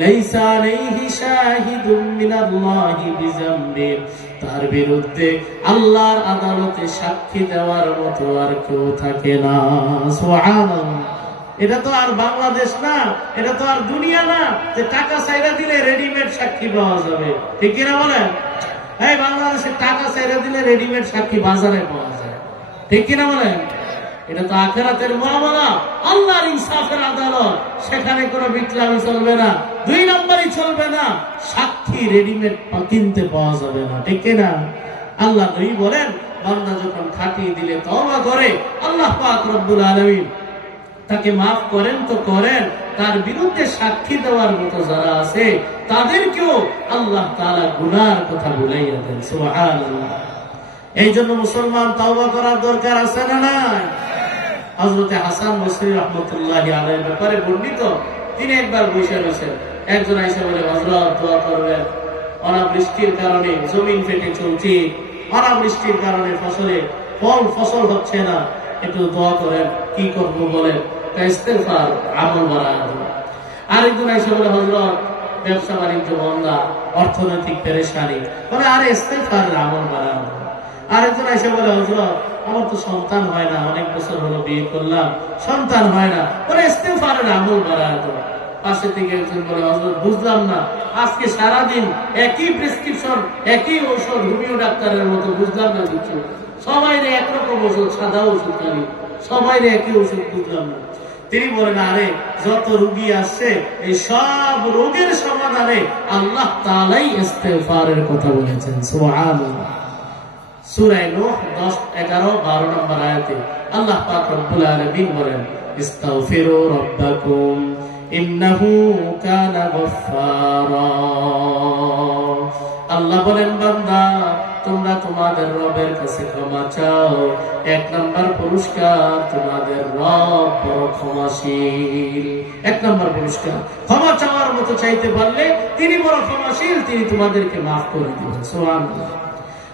লাইসা আলাইহি শাহিদুম মিনাল্লাহি বিযামবিন, তার বিরুদ্ধে আল্লাহর আদালতে সাক্ষী দেওয়ার মতো আর কেউ থাকে না। সুবহানাল্লাহ। এটা তো আর বাংলাদেশ না, এটা তো আর দুনিয়া না যে টাকা চাইরা দিলে রেডিমেড সাক্ষী পাওয়া যাবে, ঠিক কিনা বলেন? এই বাংলাদেশে টাকা চাইরা দিলে রেডিমেড সাক্ষী বাজারে পাওয়া যায়, ঠিক কিনা বলেন? এটা তো আখিরাতের মুআমালা, আল্লাহর ইনসাফের আদালত, সেখানে কোনো বিটলামি চলবে না, 2 নাম্বারই চলবে না, সাক্ষী রেডিমেড কিনতে পাওয়া যাবে না, ঠিক কিনা? আল্লাহ নবী বলেন, বান্দা যখন খাঁটি দিলে তওবা করে, আল্লাহ পাক রব্বুল আলামিন তাকে মাফ করেন তো করেন, তার বিরুদ্ধে সাক্ষী দেওয়ার মতো যারা আছে তাদেরকেও আল্লাহ তাআলা গুনার কথা ভুলাইয়া দেন। সুবহানাল্লাহ। এই জন্য মুসলমান তওবা করার দরকার আছে না নাই? হযরতে হাসান বসরি রাহমাতুল্লাহি আলাইহির ব্যাপারে বর্ণিত, তিনি একবার বসে রয়েছেন, একজন আয়েশা বলে, হযরত দোয়া করবেন, অনাবৃষ্টির কারণে জমিন ফেটে চলছে, অনাবৃষ্টির কারণে ফসল হচ্ছে না, একটু দোয়া করেন। কি করবো বলেন? ইস্তেগফার আমল বাড়ায়। আরেকজন এসে বলে, হযরত ব্যবসা বাণিজ্য বন্ধা, অর্থনৈতিক পেরেশানি, বলে আরে ইস্তেগফারের আমল বাড়ায়। আরেকজন এসে বলে, হযরত আমার তো সন্তান হয় না, অনেক বছর হলো বিয়ে করলাম, সন্তান হয় না, বলে ইস্তেগফারের আমল বাড়ায়। পাশে থেকে একজন বলে, হযরত বুঝলাম না, আজকে সারাদিন একই প্রেসক্রিপশন, একই ঔষধ, হোমিও ডাক্তারের মতো, বুঝলাম না কিছু, সবাই একরকম ওষুধ, সাদা ওষুধ খালি, সবাই একই ওষুধ, বুঝলাম না। তিনি বলেন, আরে যত রোগী আসছে এই সব রোগের সমাধানে আল্লাহ তাআলাই ইস্তেগফারের কথা বলেছেন। সুবহানাল্লাহ। সূরা নূহ 10, 11, 12 নম্বর আয়াতে আল্লাহ পাক রব্বুল আলামিন বলেন, ইস্তাগফিরু রাব্বাকুম ইন্নাহু কানা গফফারা। আল্লাহ বলেন, বান্দা তোমরা তোমাদের রবের কাছে ক্ষমা চাও। 1 নম্বর পুরস্কার, তোমাদের রব বড় ক্ষমাশীল। 1 নম্বর পুরস্কার, ক্ষমা চাওয়ার মতো চাইতে পারলে তিনি বড় ক্ষমাশীল, তিনি তোমাদেরকে মাফ করে দিবেন। সুবহানাল্লাহ।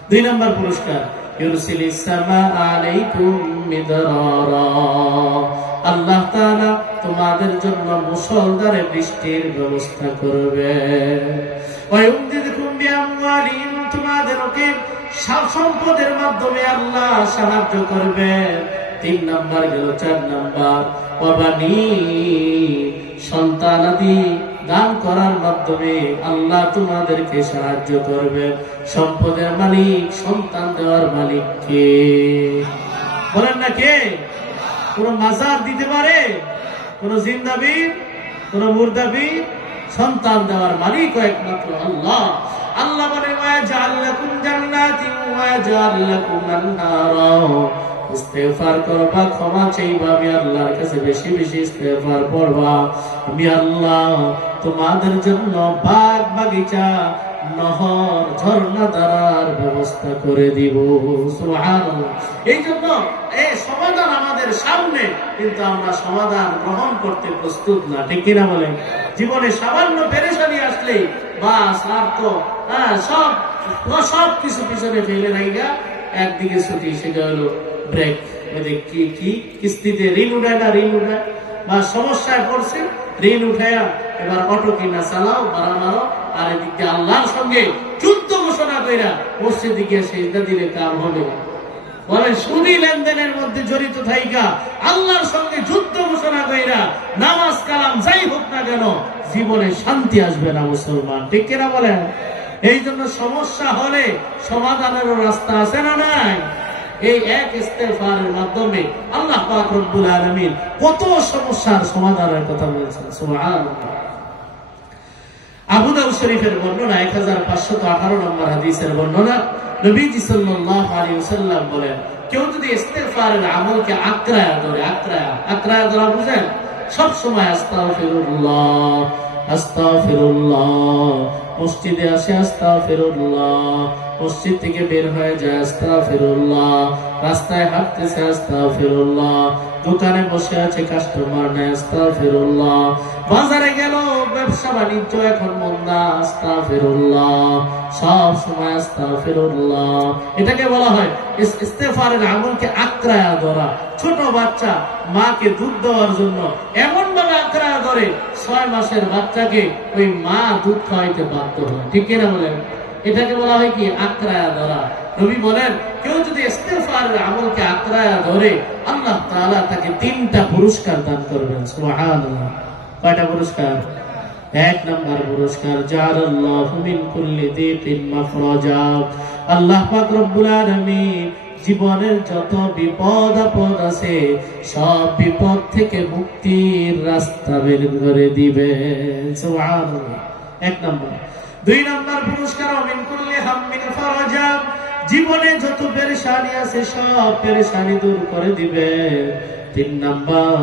2 নম্বর পুরস্কার, ইউরসিলিস সামা আলাইকুম মিদরারা। আল্লাহ তাআলা তোমাদের জন্য মুষলধারে বৃষ্টির ব্যবস্থা করবে। ওয়ায়ুমদিদকুম বিআমওয়ালিন, তোমাদেরকে সম্পদের মাধ্যমে আল্লাহ সাহায্য করবে। 3 নম্বর গেল। 4 নম্বর, ওয়াবানি, সন্তানাদি দান করার মাধ্যমে আল্লাহ তোমাদেরকে সাহায্য করবে। সম্পদের মালিক, সন্তান দেওয়ার মালিক কে? বলেন না কে? কোন মাজার দিতে পারে? কোন জিন্দাবীর, কোন মুর্দাবীর? সন্তান দেওয়ার মালিক একমাত্র আল্লাহ। আল্লাহ বলে, ওয়াজআল লাকুম জান্নাতিন ওয়াজআল লাকুম আন-নারা। ইস্তেগফার করবা, ক্ষমা চাইবা, আমি আল্লাহর কাছে বেশি বেশি ইস্তেগফার করবা, আমি আল্লাহ তোমাদের জন্য বাগ বাগিচা, নহর, ঝর্ণা দ্বারার ব্যবস্থা করে দিব। সুবহানাল্লাহ। এই জন্য এই সমাধান আমাদের সামনে, কিন্তু আমরা সমাধান গ্রহণ করতে প্রস্তুত না, ঠিক কিনা বলেন? জীবনে সামান্য পেরেশানি আসলে বাস আর তো সব কিছু পিছনে ফেলে রাইগা একদিকে ছুটি, সেটা হলো ব্রেক। কি কিস্তিতে ঋণ উঠায় না, ঋণ উঠায়, বা সমস্যায় পড়ছে, ঋণ উঠায়া এবার অটো কিনা চালাও, ভাড়া মারো, আর এদিকে আল্লাহর সঙ্গে যুদ্ধ ঘোষণা কইরা মসজিদে গিয়ে সেজদা দিলে কাম হবে? বলেন, সুদী লেনদেনের মধ্যে জড়িত থাইকা আল্লাহর সঙ্গে যুদ্ধ ঘোষণা কইরা নামাজ কালাম যাই হোক না কেন, জীবনে শান্তি আসবে না মুসলমান, ঠিক কিনা বলেন? এই জন্য সমস্যা হলে সমাধানেরও রাস্তা আছে না নাই? এই এক ইস্তেগফারের মাধ্যমে আল্লাহ পাক রব্বুল আলামিন কত সমস্যার সমাধানের কথা বলেছেন। সুবহানাল্লাহ। আবু দাউদ শরীফের বর্ণনা 1518 নম্বর হাদিসের বর্ণনা, নবীজি সাল্লাল্লাহু আলাইহি ওয়াসাল্লাম বলেন, কেউ যদি ইস্তেগফারের আমলকে আঁকড়ায়া ধরে, আঁকড়ায়া ধরা বুঝেন? সব সময় আস্তাগফিরুল্লাহ, আস্তাগফিরুল্লাহ, মসজিদে আসে আস্তাগফিরুল্লাহ, মসজিদ থেকে বের হয়ে যায় আস্তাগফিরুল্লাহ, রাস্তায় হাঁটতেছে আস্তাগফিরুল্লাহ, দোকানে বসে আছে কাস্টমার নাই আস্তাগফিরুল্লাহ, বাজারে গেল ব্যবসা বাণিজ্য এখন মন্দা আস্তাগফিরুল্লাহ, সব সময় আস্তাগফিরুল্লাহ। এটাকে বলা হয় ইস্তেগফারের আমলকে আঁকড়ায়া ধরা। ছোট বাচ্চা মাকে দুধ দেওয়ার জন্য এমন ভাবে আঁকড়ায়া ধরে 6 মাসের বাচ্চাকে ওই মা দুধ খাওয়াইতে বাধ্য হয়, ঠিক কিনা বলেন? এটাকে বলা হয় কি? আঁকড়ায়া ধরা। নবী বলেন, কেউ যদি ইস্তেগফারের আমলকে আঁকড়ায়া ধরে আল্লাহ তাআলা তাকে 3টা পুরস্কার দান করবেন। সুবহানাল্লাহ। কয়টা পুরস্কার? 1 নম্বর পুরস্কার, জাআলাল্লাহু মিন কুল্লি দিকিন মাখরাজা। আল্লাহ পাক রব্বুল আলামিন জীবনের যত বিপদ আপদ আছে সব বিপদ থেকে মুক্তির রাস্তা বের করে দিবেন। সুবহানাল্লাহ। 1 নম্বর। 2 নম্বর পুরস্কার, মিন কুল্লি হাম্মিন ফারাজা। জীবনে যত পেরেশানি আছে সব পেরেশানি দূর করে দিবে। 3 নম্বর,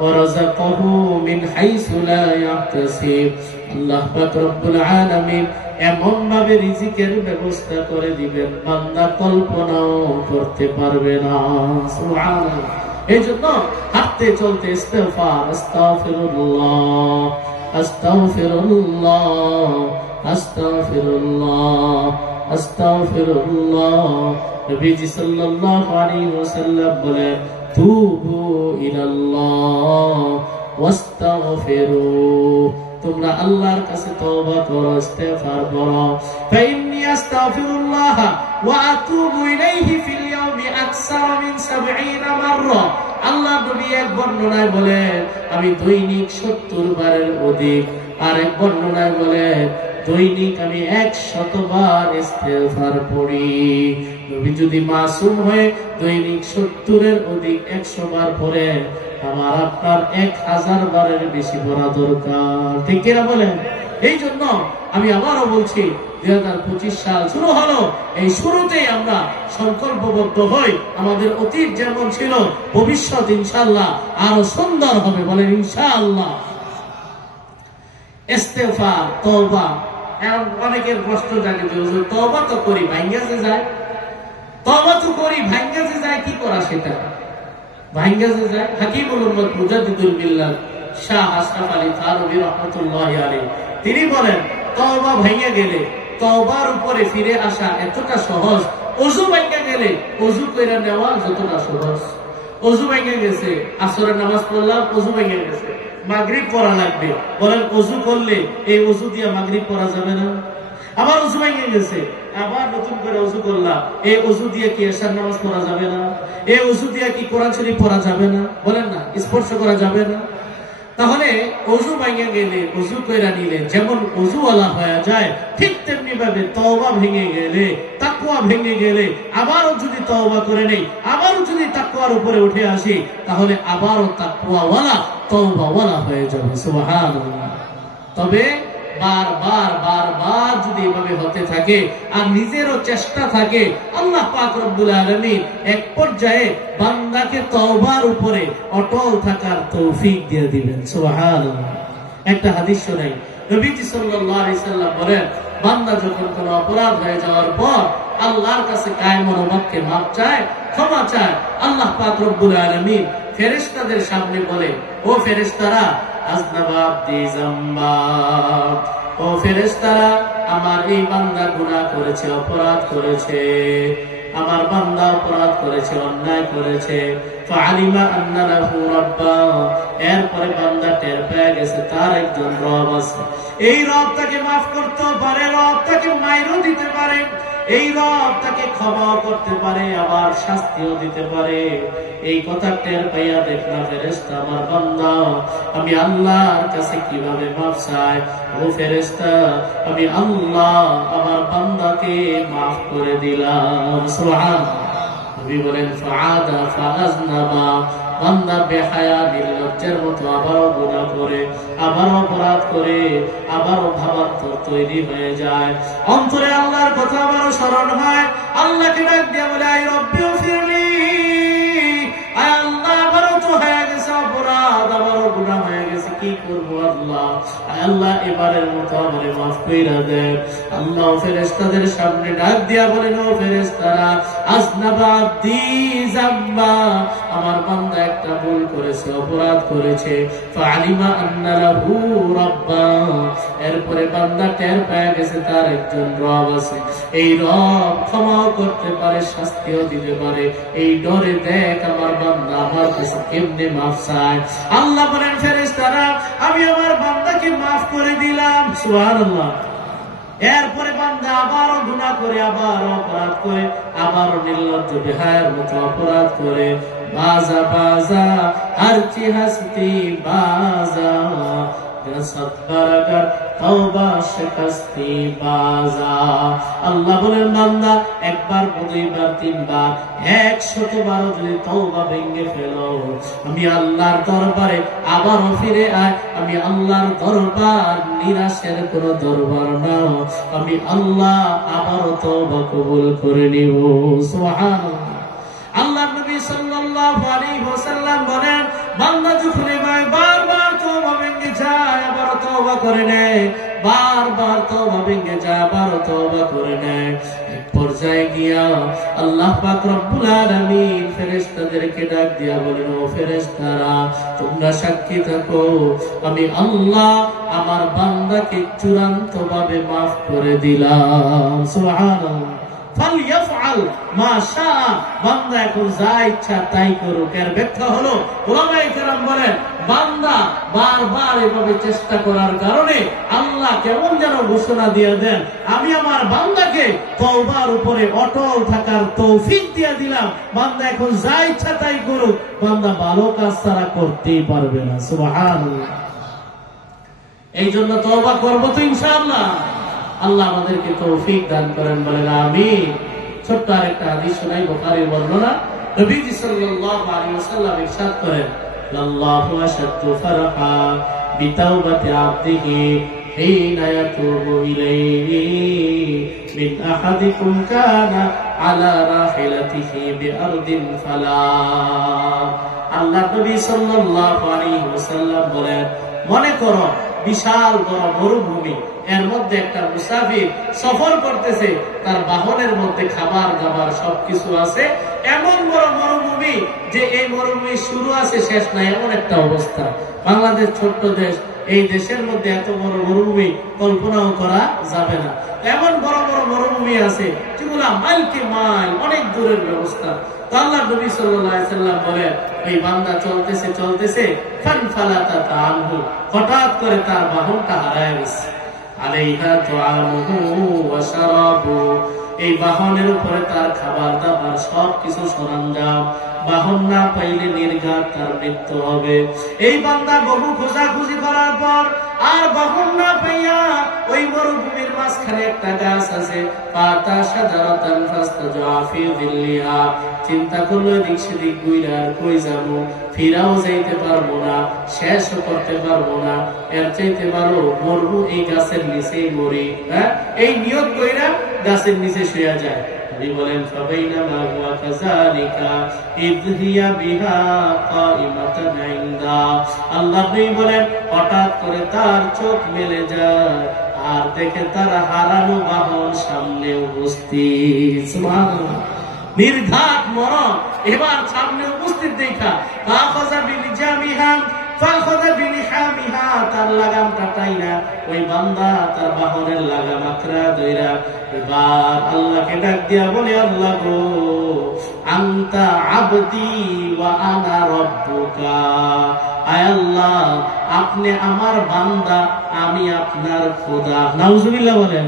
ওয়ারাযাকাহু মিন হাইসু লা ইয়াহতাসিব। আল্লাহ পাক রব্বুল আলামিন এমন ভাবে রিজিকের ব্যবস্থা করে দিবেন বান্দা কল্পনাও করতে পারবে না। সুবহানাল্লাহ। এই জন্য হাঁটতে চলতে ইস্তেগফার, আস্তাগফিরুল্লাহ, আস্তাগফিরুল্লাহ, আস্তাগফিরুল্লাহ, আস্তাগফিরুল্লাহ। নবীজি সাল্লাল্লাহু আলাইহি ওয়াসাল্লাম বলেন, তুবু ইলাল্লাহ ওয়াস্তাগফিরু, তোমরা আল্লাহর কাছে তওবা করো, ইস্তেগফার করো। ফাইন্নী আস্তাগফিরুল্লাহ ওয়া আতুবু ইলাইহি ফিল ইয়াউমি আকসার মিন 70 মাররা। আল্লাহ নবী এক বর্ণনায় বলেন আমি দৈনিক 70 বারের অধিক, আর এক বর্ণনায় বলেন দৈনিক আমি 100 বার ইস্তেগফার পড়ি। নবী যদি মাসুম হয়ে দৈনিক 70-এর অধিক 100 বার পড়ে, আমার আপনার 1000 বারের বেশি পড়া দরকার, ঠিক কিনা বলেন? এই জন্য আমি আবারও বলছি 2025 সাল শুরু হলো, এই শুরুতেই আমরা সংকল্পবদ্ধ হই আমাদের অতীত যেমন ছিল ভবিষ্যৎ ইনশাআল্লাহ আরো সুন্দর হবে, বলেন ইনশাআল্লাহ। ইস্তেগফার, তওবা, অনেকের কষ্ট জাগে যে হুজুর তওবা তো করি ভাঙ্গা যে যায়, তওবা তো করি ভাঙ্গা যে যায়, কি করা সেটা ভাঙ্গা যে যায়। হাকিমুল উম্মত মুজাদ্দিদুল মিল্লাত শাহ আশরাফ আলী থানভী রাহমাতুল্লাহি আলাইহি তিনি বলেন তওবা ভাঙ্গা গেলে তওবার উপরে ফিরে আসা এতটা সহজ, ওযু ভাঙ্গা গেলে ওযু কইরা নেওয়া যতটা সহজ। ওযু ভাঙ্গা গেছে, আসরের নামাজ পড়লাম, ওযু ভাঙ্গা গেছে, মাগরিব পড়া লাগবে, বলেন ওযু করলে এই ওযু দিয়ে মাগরিব পড়া যাবে না? আবার ওযু ভেঙে গেছে, আবার নতুন করে ওযু করলাম, এই ওযু দিয়ে কি এশার নামাজ পড়া যাবে না? এই ওযু দিয়ে কি কোরআন শরীফ পড়া যাবে না? বলেন না, স্পর্শ করা যাবে না? তাহলে ওযু ভেঙে গেলে ওযু কইরা নিলে যেমন ওযুওয়ালা হয়ে যায়, ঠিক তেমনি ভাবে তওবা ভেঙে গেলে, তাকওয়া ভেঙে গেলে আবারও যদি তওবা করে নেই, আবারও যদি তাকওয়ার উপরে উঠে আসি, তাহলে আবারও তাকওয়াওয়ালা তওবাওয়ালা হয়ে যাবে। সুবহানাল্লাহ। তবে বারবার বারবার যদি এভাবে হতে থাকে আর নিজেরও চেষ্টা থাকে, আল্লাহ পাক রব্বুল আলামিন এক পর্যায়ে বান্দাকে তওবার উপরে অটল থাকার তৌফিক দিয়ে দিবেন। সুবহানাল্লাহ। একটা হাদিস শোনাই, নবীজি সাল্লাল্লাহু আলাইহি সাল্লাম বলেন, বান্দা যখন কোনো অপরাধ হয়ে যাওয়ার পর আল্লাহর কাছে কায়ে মনোবাক্যে মাপ চায়, ক্ষমা চায়, আল্লাহ পাক রব্বুল আলামিন ফেরেশতাদের সামনে বলে, ও ফেরেশতারা, আযনাবা আবদি যামবা, ও ফেরেশতারা, আমার এই বান্দা গুনাহ করেছে, অপরাধ করেছে, আমার বান্দা অপরাধ করেছে, অন্যায় করেছে। ফাআলিমা আন্না লাহু রাব্বা, এরপরে বান্দা টের পেয়ে গেছে তার একজন রব আছে, এই রব তাকে মাফ করতে পারে, রব তাকে মাইরও দিতে পারে, এই রব তাকে ক্ষমাও করতে পারে, আবার শাস্তিও দিতে পারে। এই কথা টের পাইয়া দেখলা ফেরেশতা, আমার বান্দা আমি আল্লাহর কাছে কিভাবে মাফ চাই, ও ফেরেশতা আমি আল্লাহ আমার বান্দাকে মাফ করে দিলাম। সুবহানাল্লাহ। নবী বলেন ফাআদা ফাআযনাবা, বান্দা বেহায়া নির্লজ্জের মতো আবারও গুনাহ করে, আবারও অপরাধ করে, আবারও ভাবান্তর তৈরি হয়ে যায়, অন্তরে আল্লাহর কথা আবারও স্মরণ হয়, আল্লাহকে ডাক দিয়ে বলে, আই রব্বি ফিরলি, আয় আল্লাহ আবারও তো হয়ে গেছে অপরাধ, আবারও গুনাহ হয়ে গেছে, কি করবো আল্লাহ, আয় আল্লাহ এবারের মতো আমারে মাফ কইরা দেন। আল্লাহ ফেরেশতাদের সামনে ডাক দিয়া বলেন, ও ফেরেশতারা, আযনাবা আবদি যামবা, আমার বান্দা একটা ভুল করেছে, অপরাধ করেছে, ফাআলিমা আন্না লাহু রাব্বা, এরপরে বান্দা টের পেয়ে গেছে তার একজন রব আছে, এই রব ক্ষমাও করতে পারে, শাস্তিও দিতে পারে, এই ডরে দেখ আমার বান্দা আমার কাছে কেমনে মাফ চায়। আল্লাহ বলেন ফেরেশতারা আমি আমার বান্দাকে মাফ করে দিলাম। সুবহানাল্লাহ। এরপরে বান্দা আবারও গুনাহ করে, আবারও অপরাধ করে, আবারও নির্লজ্জ বেহায়ার মতো অপরাধ করে, বাজা বাজা হারচি হাসতি বাজা, আল্লাহ বলেন বান্দা একবার, দুইবার, তিনবার, 100 বার যদি তওবা ভেঙে ফেলো, আমি আল্লাহর দরবারে আবারও ফিরে আয়, আমি আল্লাহর দরবার নিরাশের কোন দরবার না, আমি আল্লাহ আবারও তওবা কবুল করে নিব। সুবহানাল্লাহ। আল্লাহ নবী সাল্লাল্লাহু আলাইহি ওয়াসাল্লাম বলেন, বান্দা যখন বারবার তওবা ভেঙে যায়, আবারও তওবা করে নেয়, বারবার তওবা ভেঙে যায়, আবারও তওবা করে নেয়, এক পর্যায়ে গিয়া আল্লাহ পাক রব্বুল আলামিন ফেরেশতাদেরকে ডাক দিয়া বলেন, ও ফেরেশতারা তোমরা সাক্ষী থাকো, আমি আল্লাহ আমার বান্দাকে চূড়ান্তভাবে মাফ করে দিলাম। সুবহানাল্লাহ। ফালইয়াফআল ফালইয়াফআল মা শাআ, বান্দা এখন যা ইচ্ছা তাই করুক। এর ব্যাখ্যা হলো উলামায়ে কেরাম বলেন, বান্দা বারবার এভাবে চেষ্টা করার কারণে আল্লাহ কেমন যেন ঘোষণা দিয়ে দেন, আমি আমার বান্দাকে তওবার উপরে অটল থাকার তৌফিক দিয়ে দিলাম। বান্দা এখন যা ইচ্ছা তাই করুক, বান্দা ভালো কাজ ছাড়া করতেই পারবে না। সুবহানাল্লাহ। এই জন্য তওবা করবো তো ইনশাআল্লাহ। আল্লাহ আমাদেরকে তৌফিক দান করেন, বলেন আমিন। ছোট্ট আরেকটা হাদিস শোনাই, বুখারীর বর্ণনা। নবীজি সাল্লাল্লাহু আলাইহি ওয়াসাল্লাম ইরশাদ করেন, আল্লাহু আশাদ্দু ফারহা বিতাওবাতি আবদিহি হিনা ইয়াতুবু ইলাইহি মিন আহাদিকুম কানা আলা রাহিলাতিহি বিআরদিন ফালা। আল্লাহ নবী সাল্লাল্লাহু আলাইহি ওয়াসাল্লাম বলেন, মনে করো বিশাল বড় মরুভূমি, এর মধ্যে একটা মুসাফির সফর করতেছে, তার বাহনের মধ্যে খাবার দাবার সবকিছু আছে। এমন বড় মরুভূমি যে এই মরুভূমি শুরু আছে শেষ নাই, এমন একটা অবস্থা। বাংলাদেশ ছোট্ট দেশ, এই দেশের মধ্যে এত বড় মরুভূমি কল্পনাও করা যাবে না। এমন বড় বড় মরুভূমি আছে যেগুলা মাইলকে মাইল অনেক দূরের ব্যবস্থা। তো আল্লাহ নবী সাল্লাল্লাহু আলাইহি ওয়াসাল্লাম বলে, এই বান্দা চলতেছে চলতেছে ফানফালাতা তাআনহু, হঠাৎ করে তার বাহনটা হারায় গেছে। আলাইহা তুআমুহু ওয়া শারাবু, এই বাহনের উপরে তার খাবার দাবার সবকিছু সরঞ্জাম। বাহন না পাইলে নির্ঘাত তার মৃত্যু হবে। এই বান্দা বহু খোঁজাখুঁজি করার পর আর বাহন না পাইয়া ওই মরুভূমির মাঝখানে একটা গাছ আছে, পাতা শাজারাতান ফাস্তাজা ফি যিল্লিহা, চিন্তা করলো এদিক সেদিক ঘুরে আর কই যাবো, ফিরাও যাইতে পারবো না, শেষও করতে পারবো না, এর চাইতে ভালো মরবো এই গাছের নিচেই মরি। এই নিয়ত কইরা গাছের নিচে শুয়ে যায়। বলেন ফাবাইনামা হুয়া কাযালিকা ইয হিয়া বিহা কাইমাতান ইনদা, আল্লাহ বলেন হঠাৎ করে তার চোখ মেলে যায় আর দেখে তার হারানো বাহন সামনে উপস্থিত। সুবহানাল্লাহ। নির্ঘাত মরণ এবার সামনে উপস্থিত দেখা কাফাজা বিলিজামিহা ফাখাযা বিলিহামিহা, তার লাগামটা টাইনা ওই বান্দা তার বাহনের লাগাম আকড়া ধইরা এবার আল্লাহকে ডাক দিয়া বলে, আল্লাহ গো আনতা আবদি ওয়া আনা রাব্বুকা, আয় আল্লাহ আপনি আমার বান্দা, আমি আপনার খোদা। নাউজুবিল্লাহ বলেন।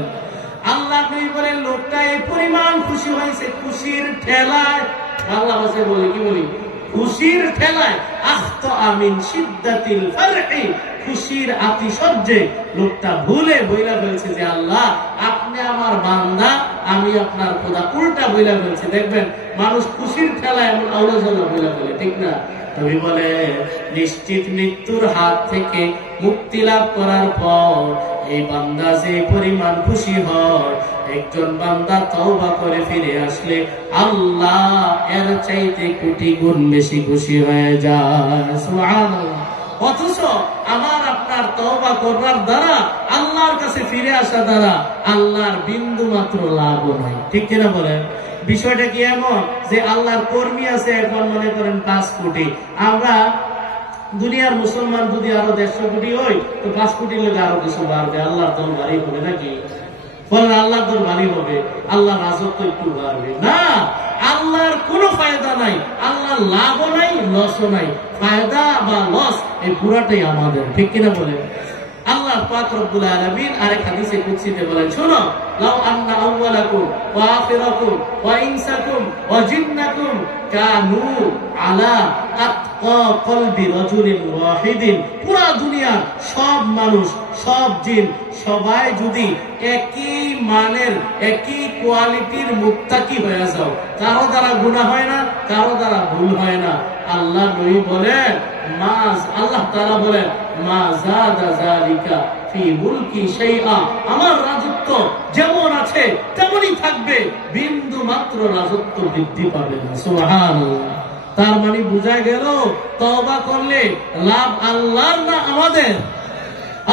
আল্লাহ নবী বলেন, লোকটা এই পরিমাণ খুশি হয়েছে, খুশির ঠেলায়, বাংলা ভাষায় বলি কি বলি, খুশির ঠেলায় আখতা আমিন শিদ্দাতিল ফারহি, খুশির আতিশয্যে লোকটা ভুলে বইলা ফেলছে যে আল্লাহ আপনি আমার বান্দা, আমি আপনার খোদা। উল্টা বইলা ফেলছে। দেখবেন মানুষ খুশির ঠেলায় এমন আল্লাহ জাল্লাহ বইলা ফেলে, ঠিক না? নবী বলে, নিশ্চিত মৃত্যুর হাত থেকে মুক্তি লাভ করার পর এই বান্দা যে পরিমাণ খুশি হয়, একজন বান্দা তওবা করে ফিরে আসলে আল্লাহ এর চাইতে কোটি গুণ বেশি খুশি হয়ে যায়। সুবহানাল্লাহ। অথচ আমার আপনার তওবা করার দ্বারা, আল্লাহর কাছে ফিরে আসা দ্বারা আল্লাহর বিন্দু মাত্র লাভও নাই, ঠিক কিনা বলেন? বিষয়টা কি এমন যে আল্লাহর কর্মী আছে এখন মনে করেন 5 কোটি, আমরা দুনিয়ার মুসলমান যদি আরো 150 কোটি হই তো 5 কোটির লোক আরো কিছু বাড়বে, আল্লাহর দল ভারী হবে নাকি? বলেন আল্লাহর দল ভারী হবে, আল্লাহর রাজত্ব একটু বাড়বে না। আল্লাহর কোনো ফায়দা নাই, আল্লাহর লাভও নাই, লসও নাই। ফায়দা বা লস এই পুরাটাই আমাদের, ঠিক কিনা বলেন? আল্লাহ পাক রব্বুল আলামিন আরেক হাদিসে কুদসিতে বলেন, শোনো, লাউ আন্না আউওয়ালাকুম ওয়া আখিরাকুম ওয়া ইনসাকুম ওয়া জিন্নাকুম কানু আলা আতকা কলবি রাজুলিন ওয়াহিদিন, পুরা দুনিয়ার সব মানুষ, সব জিন, সবাই যদি একই মানের, একই কোয়ালিটির মুত্তাকি হয়ে যাও, কারো দ্বারা গুনাহ হয় না, কারো দ্বারা ভুল হয় না, আল্লাহ নবী বলেন, আল্লাহ তাআলা বলেন, মা যাদা যালিকা ফি মুলকি শাইআ, আমার রাজত্ব যেমন আছে তেমনই থাকবে, বিন্দু মাত্র রাজত্ব বৃদ্ধি পাবে না। সুবহানাল্লাহ। তার মানে বোঝা গেল তওবা করলে লাভ আল্লাহর না আমাদের?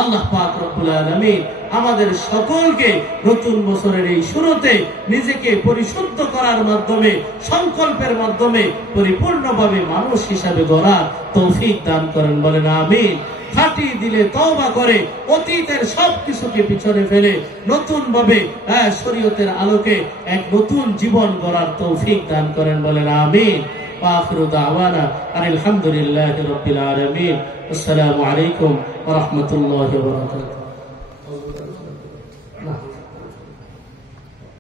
আল্লাহ পাক রব্বুল আলামিন আমাদের সকলকে নতুন বছরের এই শুরুতে নিজেকে পরিশুদ্ধ করার মাধ্যমে, সংকল্পের মাধ্যমে পরিপূর্ণভাবে মানুষ হিসাবে গড়ার তৌফিক দান করেন, বলেন আমিন। ফাটিয়ে দিলে, তওবা করে অতীতের সবকিছুকে পিছনে ফেলে নতুন ভাবে শরীয়তের আলোকে এক নতুন জীবন গড়ার তৌফিক দান করেন, বলেন আমিন। ওয়া আখিরু দাওয়ানা আলহামদুলিল্লাহি রাব্বিল আলামিন। আসসালামু আলাইকুম ওয়া রাহমাতুল্লাহি ওয়া বারাকাতুহু।